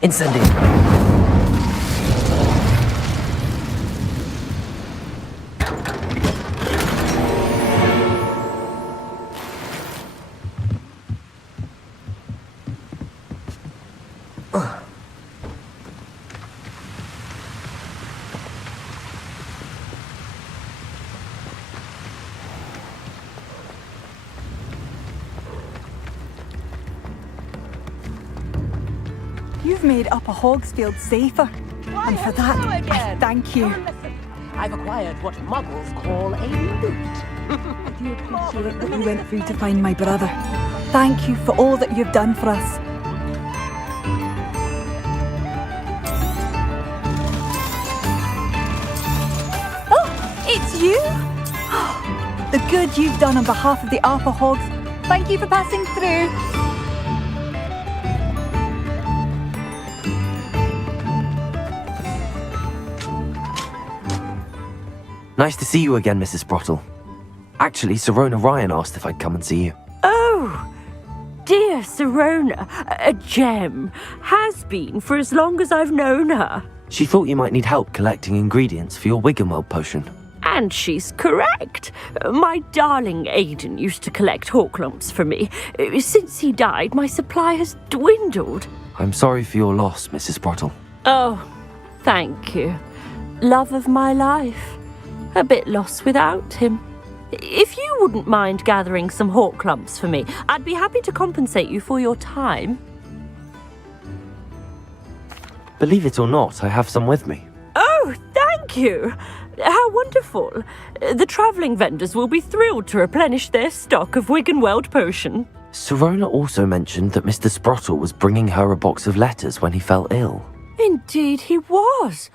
Incendio. You've made Upper Hogsfield safer, and for that, I thank you. I've acquired what muggles call a loot. I do appreciate what you went through to find my brother. Thank you for all that you've done for us. Oh, it's you? The good you've done on behalf of the Upper Hogs. Thank you for passing through. Nice to see you again, Mrs. Sprottle. Actually, Sirona Ryan asked if I'd come and see you. Oh, dear Sirona, a gem. Has been for as long as I've known her. She thought you might need help collecting ingredients for your Wiggenweld potion. And she's correct. My darling Aiden used to collect hawk lumps for me. Since he died, my supply has dwindled. I'm sorry for your loss, Mrs. Sprottle. Oh, thank you. Love of my life. A bit lost without him. If you wouldn't mind gathering some hawk lumps for me, I'd be happy to compensate you for your time. Believe it or not, I have some with me. Oh, thank you. How wonderful. The travelling vendors will be thrilled to replenish their stock of Wiggenweld potion. Sirona also mentioned that Mr. Sprottle was bringing her a box of letters when he fell ill. Indeed he was.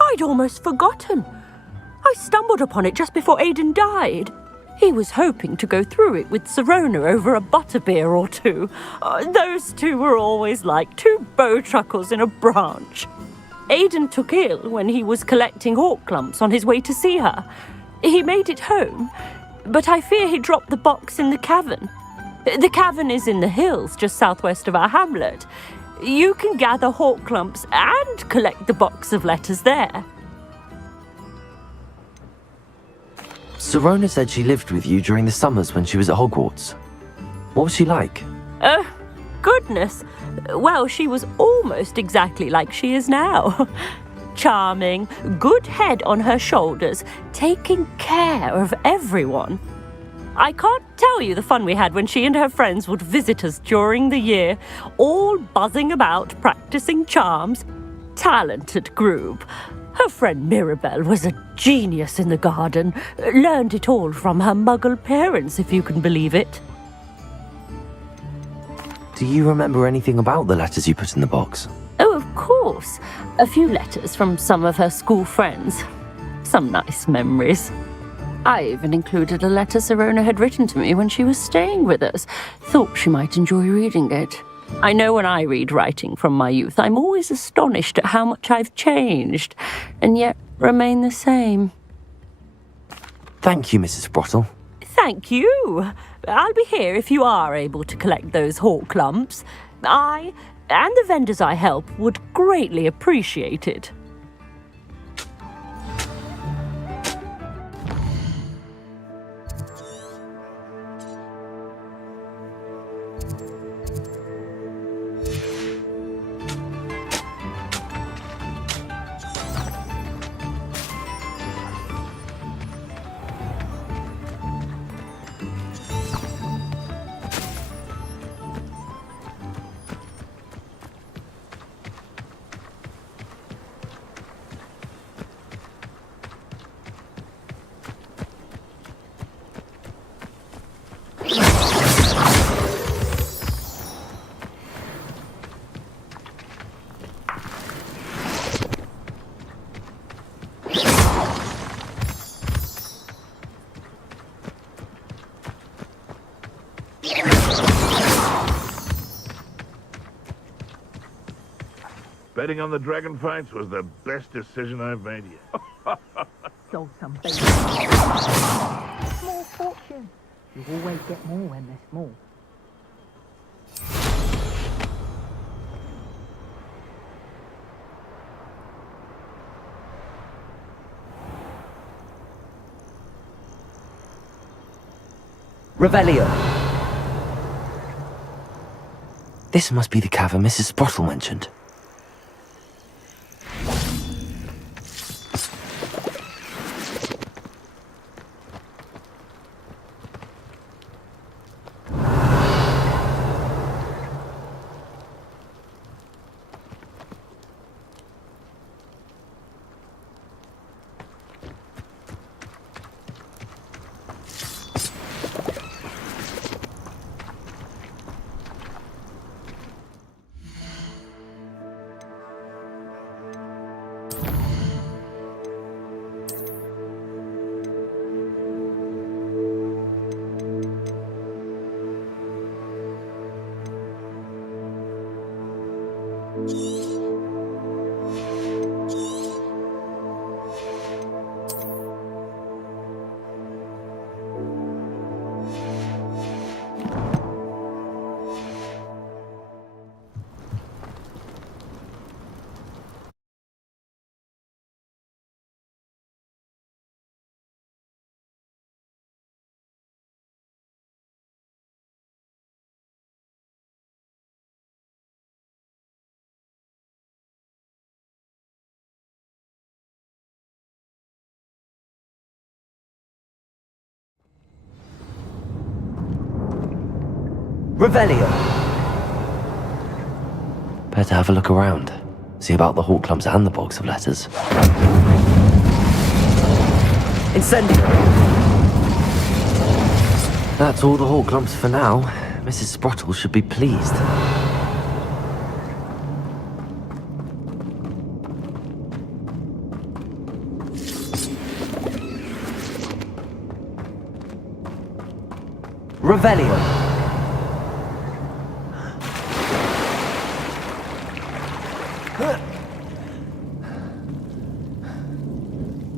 I'd almost forgotten. I stumbled upon it just before Aiden died. He was hoping to go through it with Sirona over a butterbeer or two. Those two were always like two bowtruckles in a branch. Aiden took ill when he was collecting hawk lumps on his way to see her. He made it home, but I fear he dropped the box in the cavern. The cavern is in the hills just southwest of our hamlet. You can gather hawk lumps and collect the box of letters there. Sirona said she lived with you during the summers when she was at Hogwarts. What was she like? Oh, goodness. Well, she was almost exactly like she is now. Charming, good head on her shoulders, taking care of everyone. I can't tell you the fun we had when she and her friends would visit us during the year, all buzzing about, practicing charms. Talented group. Her friend Mirabelle was a genius in the garden. Learned it all from her muggle parents, if you can believe it. Do you remember anything about the letters you put in the box? Oh, of course. A few letters from some of her school friends. Some nice memories. I even included a letter Sirona had written to me when she was staying with us. Thought she might enjoy reading it. I know when I read writing from my youth, I'm always astonished at how much I've changed, and yet remain the same. Thank you, Mrs. Sprottle. Thank you. I'll be here if you are able to collect those hawk lumps. I, and the vendors I help, would greatly appreciate it. Betting on the dragon fights was the best decision I've made yet. Sold some baby. Small fortune. You always get more when they're small. Revelio. This must be the cavern Mrs. Sprottle mentioned. Revelio. Better have a look around. See about the hawk lumps and the box of letters. Incendio. That's all the hawk lumps for now. Mrs. Sprottle should be pleased. Revelio.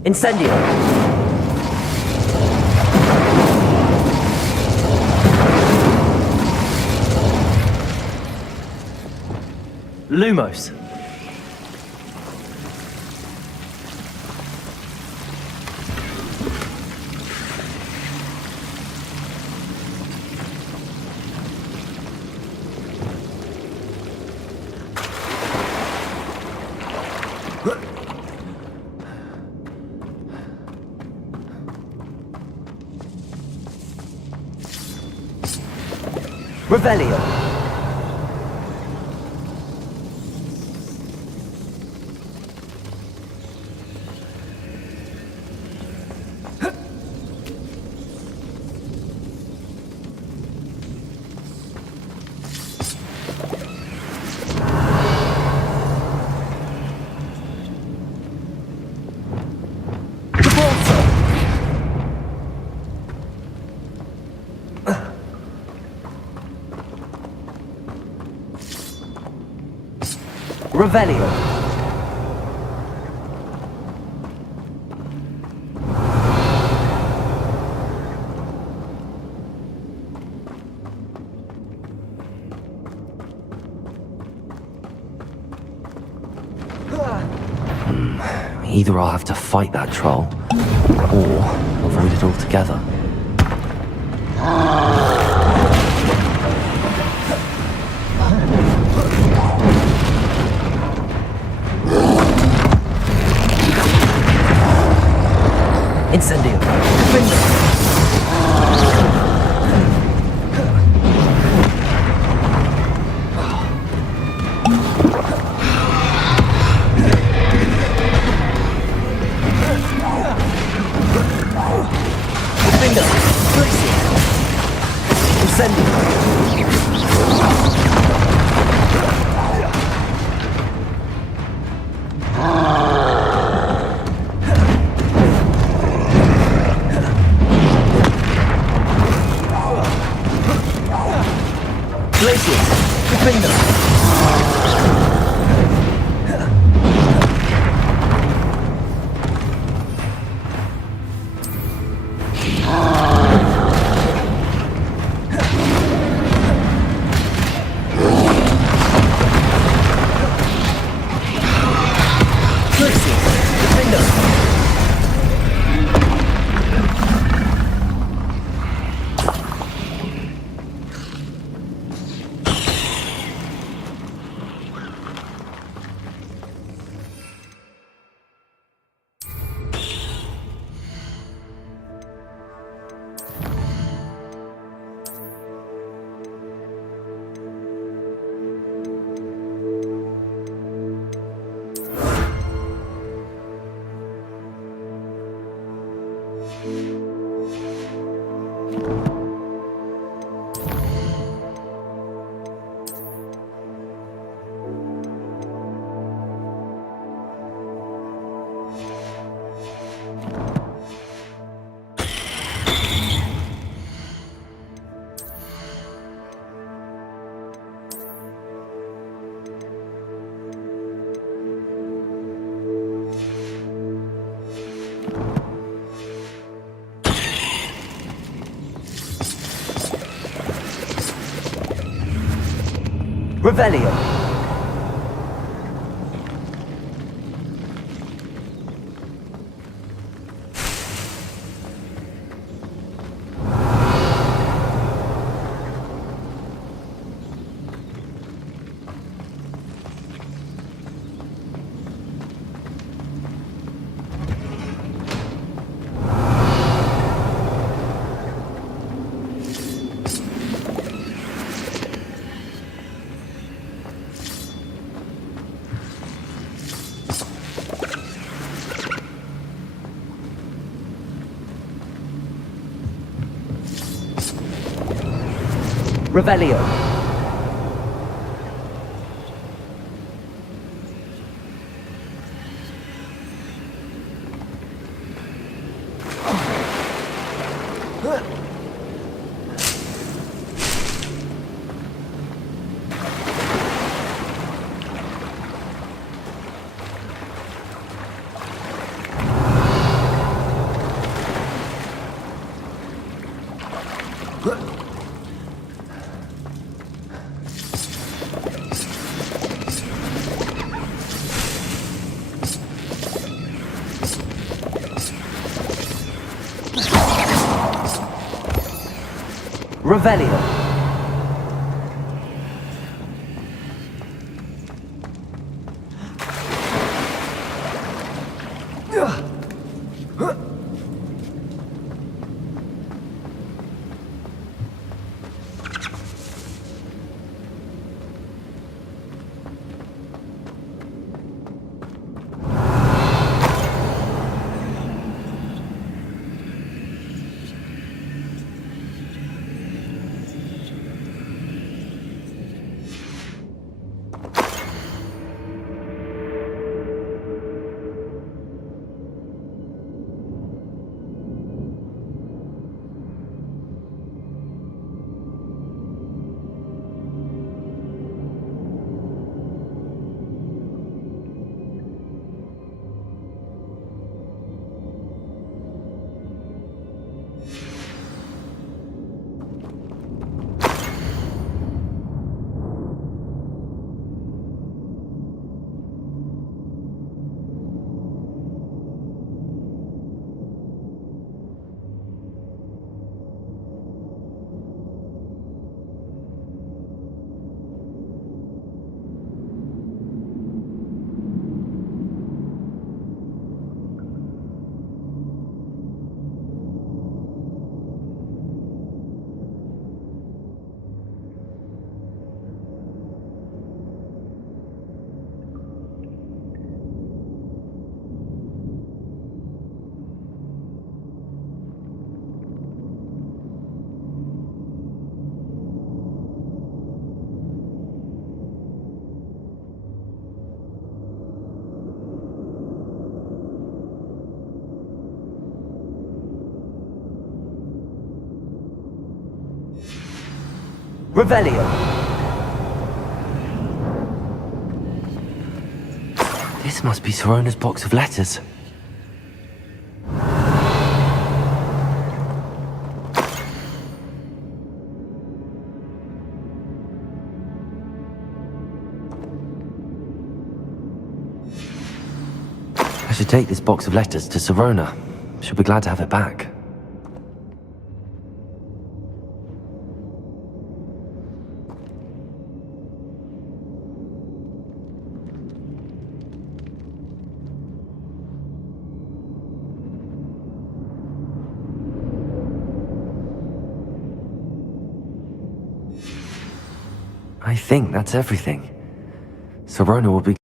Incendio. Lumos. Revelio. Revelio. Either I'll have to fight that troll, or avoid it altogether. Incendio. Revelio. Revelio. Revelio. Revelio. This must be Sorona's box of letters. I should take this box of letters to Sirona. She'll be glad to have it back. I think that's everything. Sirona will be...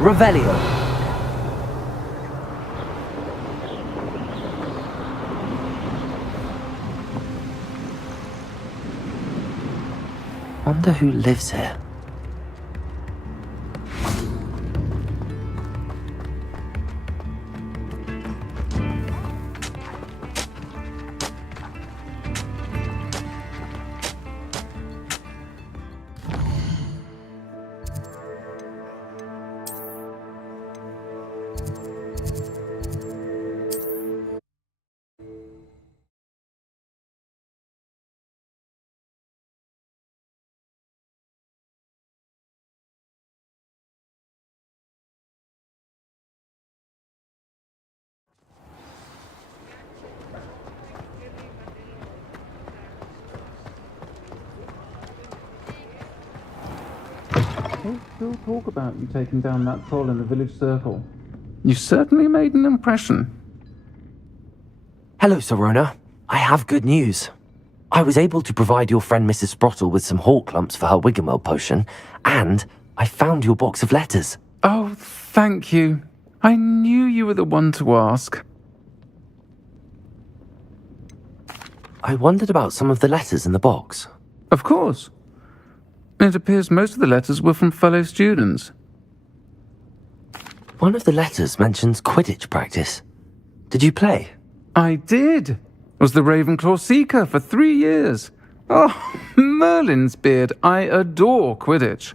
Revelio. Wonder who lives here. They still talk about you taking down that troll in the village circle. You certainly made an impression. Hello, Sirona. I have good news. I was able to provide your friend Mrs. Sprottle with some hawk lumps for her Wiggenweld potion, and I found your box of letters. Oh, thank you. I knew you were the one to ask. I wondered about some of the letters in the box. Of course. It appears most of the letters were from fellow students. One of the letters mentions Quidditch practice. Did you play? I did. Was the Ravenclaw Seeker for 3 years. Oh, Merlin's beard, I adore Quidditch.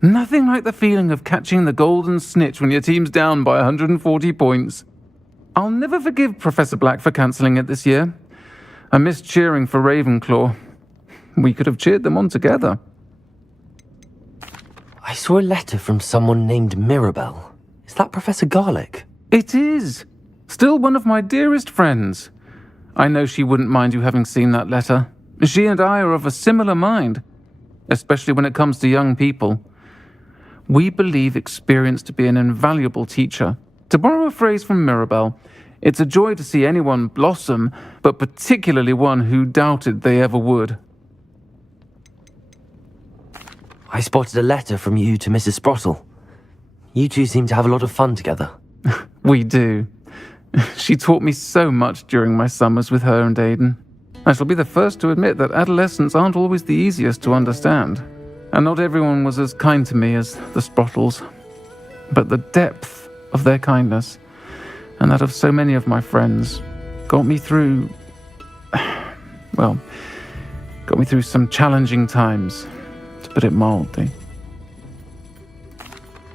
Nothing like the feeling of catching the golden snitch when your team's down by 140 points. I'll never forgive Professor Black for cancelling it this year. I missed cheering for Ravenclaw. We could have cheered them on together. I saw a letter from someone named Mirabelle. Is that Professor Garlick? It is. Still one of my dearest friends. I know she wouldn't mind you having seen that letter. She and I are of a similar mind, especially when it comes to young people. We believe experience to be an invaluable teacher. To borrow a phrase from Mirabelle, it's a joy to see anyone blossom, but particularly one who doubted they ever would. I spotted a letter from you to Mrs. Sprottle. You two seem to have a lot of fun together. We do. She taught me so much during my summers with her and Aiden. I shall be the first to admit that adolescents aren't always the easiest to understand, and not everyone was as kind to me as the Sprottles. But the depth of their kindness, and that of so many of my friends, got me through some challenging times, to put it mildly.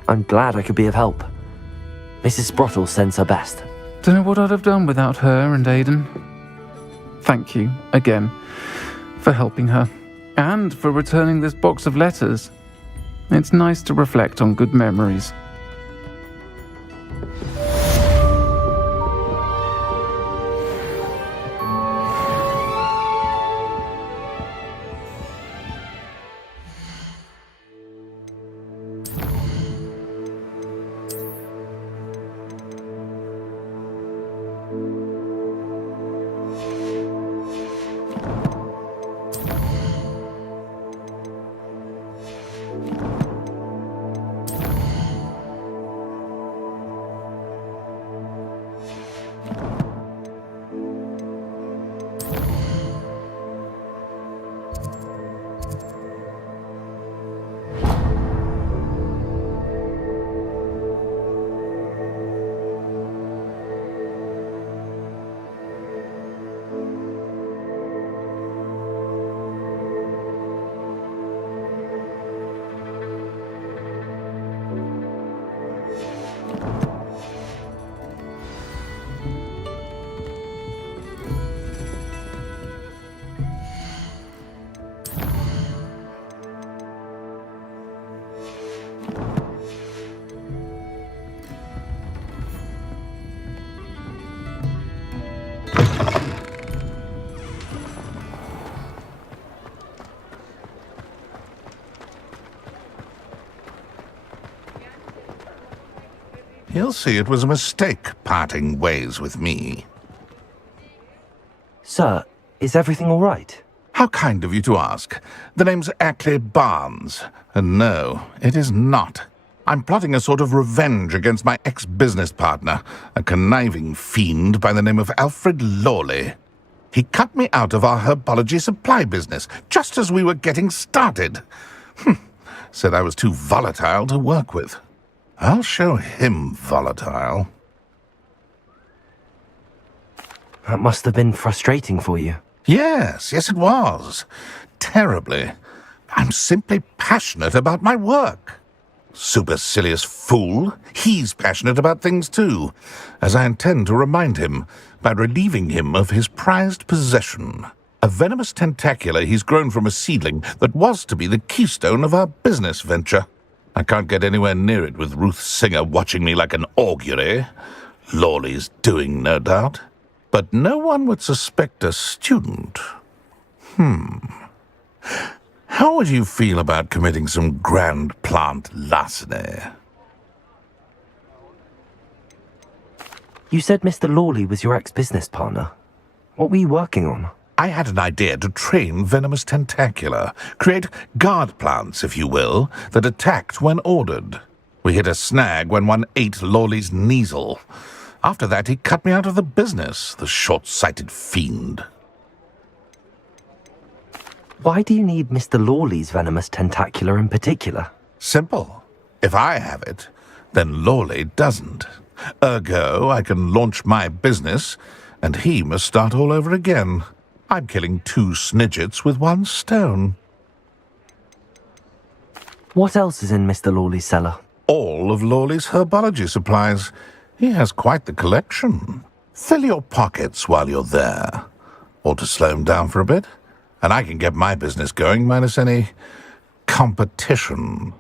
I'm glad I could be of help. Mrs. Sprottle sends her best. Don't know what I'd have done without her and Aiden. Thank you, again, for helping her, and for returning this box of letters. It's nice to reflect on good memories. He'll see it was a mistake parting ways with me. Sir, is everything all right? How kind of you to ask. The name's Ackley Barnes. And no, it is not. I'm plotting a sort of revenge against my ex-business partner, a conniving fiend by the name of Alfred Lawley. He cut me out of our herbology supply business, just as we were getting started. Said I was too volatile to work with. I'll show him volatile. That must have been frustrating for you. Yes, it was. Terribly. I'm simply passionate about my work. Supercilious fool. He's passionate about things too, as I intend to remind him by relieving him of his prized possession. A venomous tentacula he's grown from a seedling that was to be the keystone of our business venture. I can't get anywhere near it with Ruth Singer watching me like an augury. Lawley's doing, no doubt. But no one would suspect a student. How would you feel about committing some grand plant larceny? You said Mr. Lawley was your ex-business partner. What were you working on? I had an idea to train venomous tentacula, create guard plants, if you will, that attacked when ordered. We hit a snag when one ate Lawley's Kneasel. After that, he cut me out of the business, the short-sighted fiend. Why do you need Mr. Lawley's venomous tentacula in particular? Simple. If I have it, then Lawley doesn't. Ergo, I can launch my business, and he must start all over again. I'm killing 2 snidgets with 1 stone. What else is in Mr. Lawley's cellar? All of Lawley's herbology supplies. He has quite the collection. Fill your pockets while you're there. Or to slow him down for a bit, and I can get my business going minus any competition.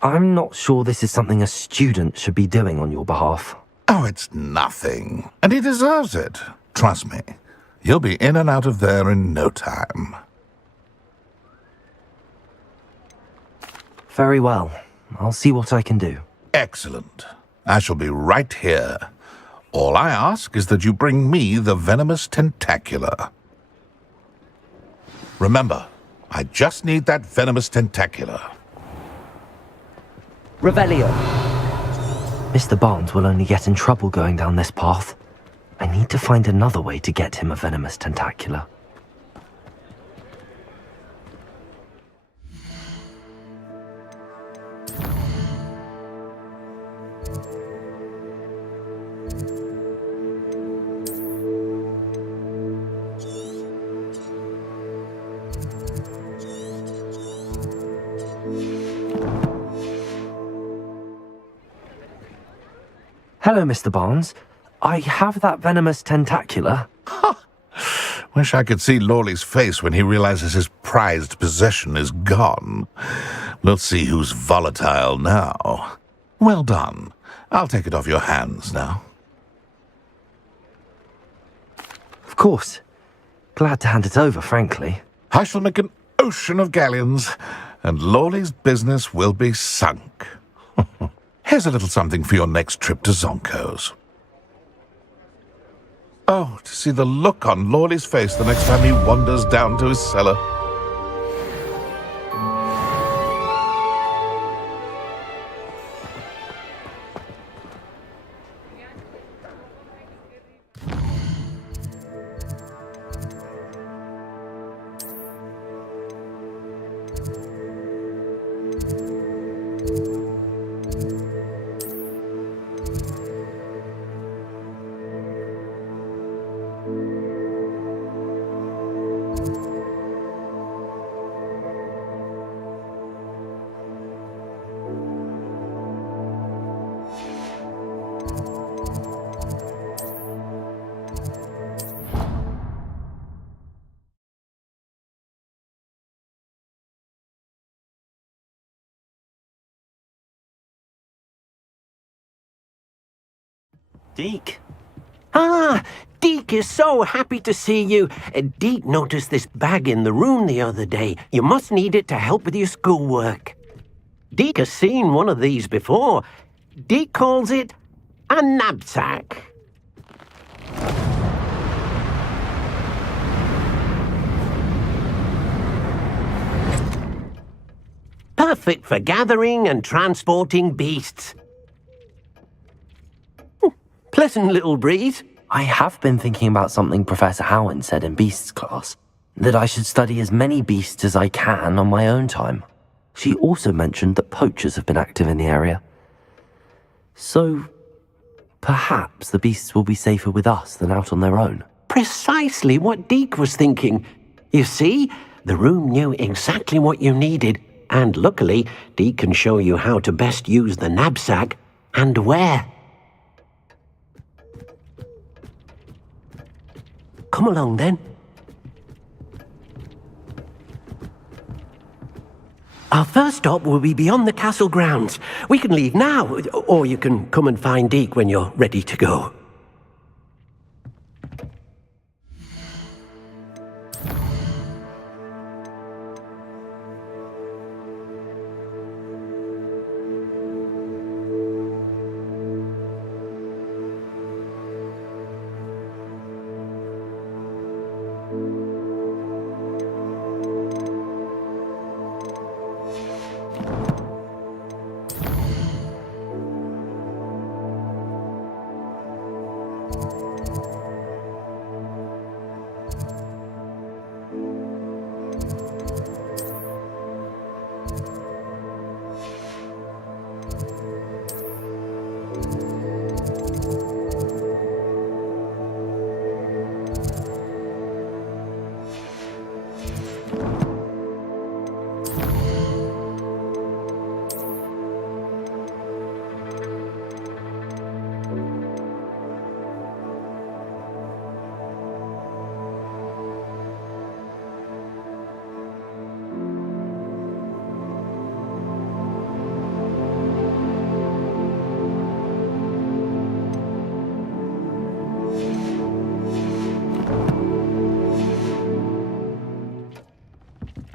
I'm not sure this is something a student should be doing on your behalf. Oh, it's nothing. And he deserves it. Trust me. You'll be in and out of there in no time. Very well. I'll see what I can do. Excellent. I shall be right here. All I ask is that you bring me the venomous tentacula. Remember, I just need that venomous tentacula. Revelio. Mr. Barnes will only get in trouble going down this path. I need to find another way to get him a venomous tentacula. Hello, Mr. Barnes. I have that venomous tentacula. Wish I could see Lawley's face when he realizes his prized possession is gone. We'll see who's volatile now. Well done. I'll take it off your hands now. Of course. Glad to hand it over, frankly. I shall make an ocean of galleons, and Lawley's business will be sunk. Here's a little something for your next trip to Zonko's. Oh, to see the look on Lawley's face the next time he wanders down to his cellar. Deke. Ah, Deke is so happy to see you. Deke noticed this bag in the room the other day. You must need it to help with your schoolwork. Deke has seen one of these before. Deke calls it a knapsack. Perfect for gathering and transporting beasts. Pleasant little breeze. I have been thinking about something Professor Howard said in Beasts class, that I should study as many beasts as I can on my own time. She also mentioned that poachers have been active in the area. So, perhaps the beasts will be safer with us than out on their own. Precisely what Deke was thinking. You see, the room knew exactly what you needed, and luckily, Deke can show you how to best use the knapsack and where. Come along, then. Our first stop will be beyond the castle grounds. We can leave now, or you can come and find Deke when you're ready to go.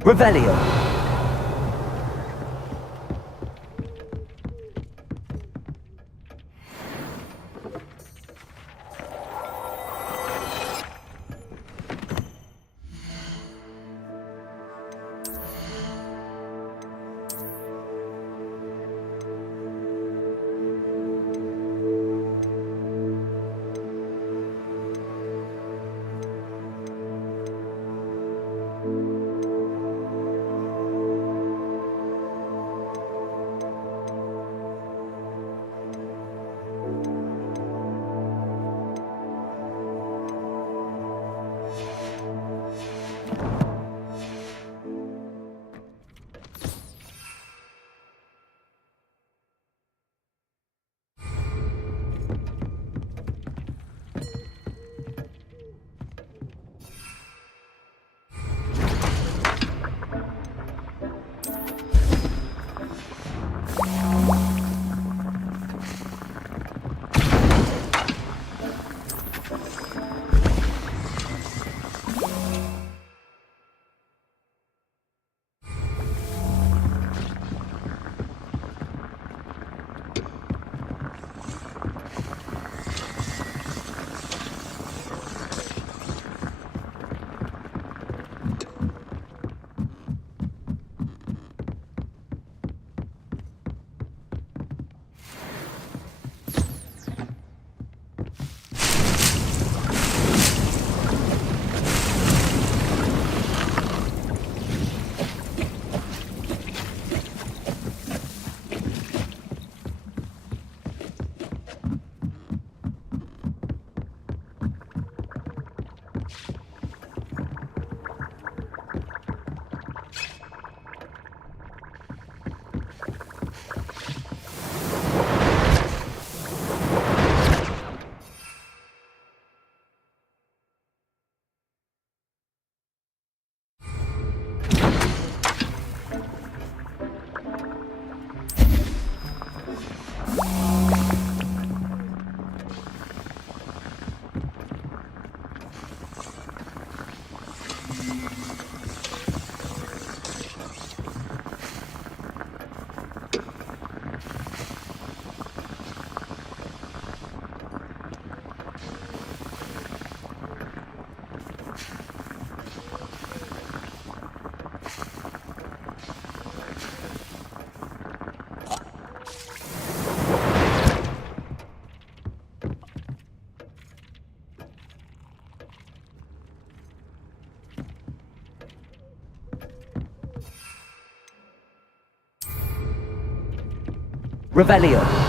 Revelio. Revelio.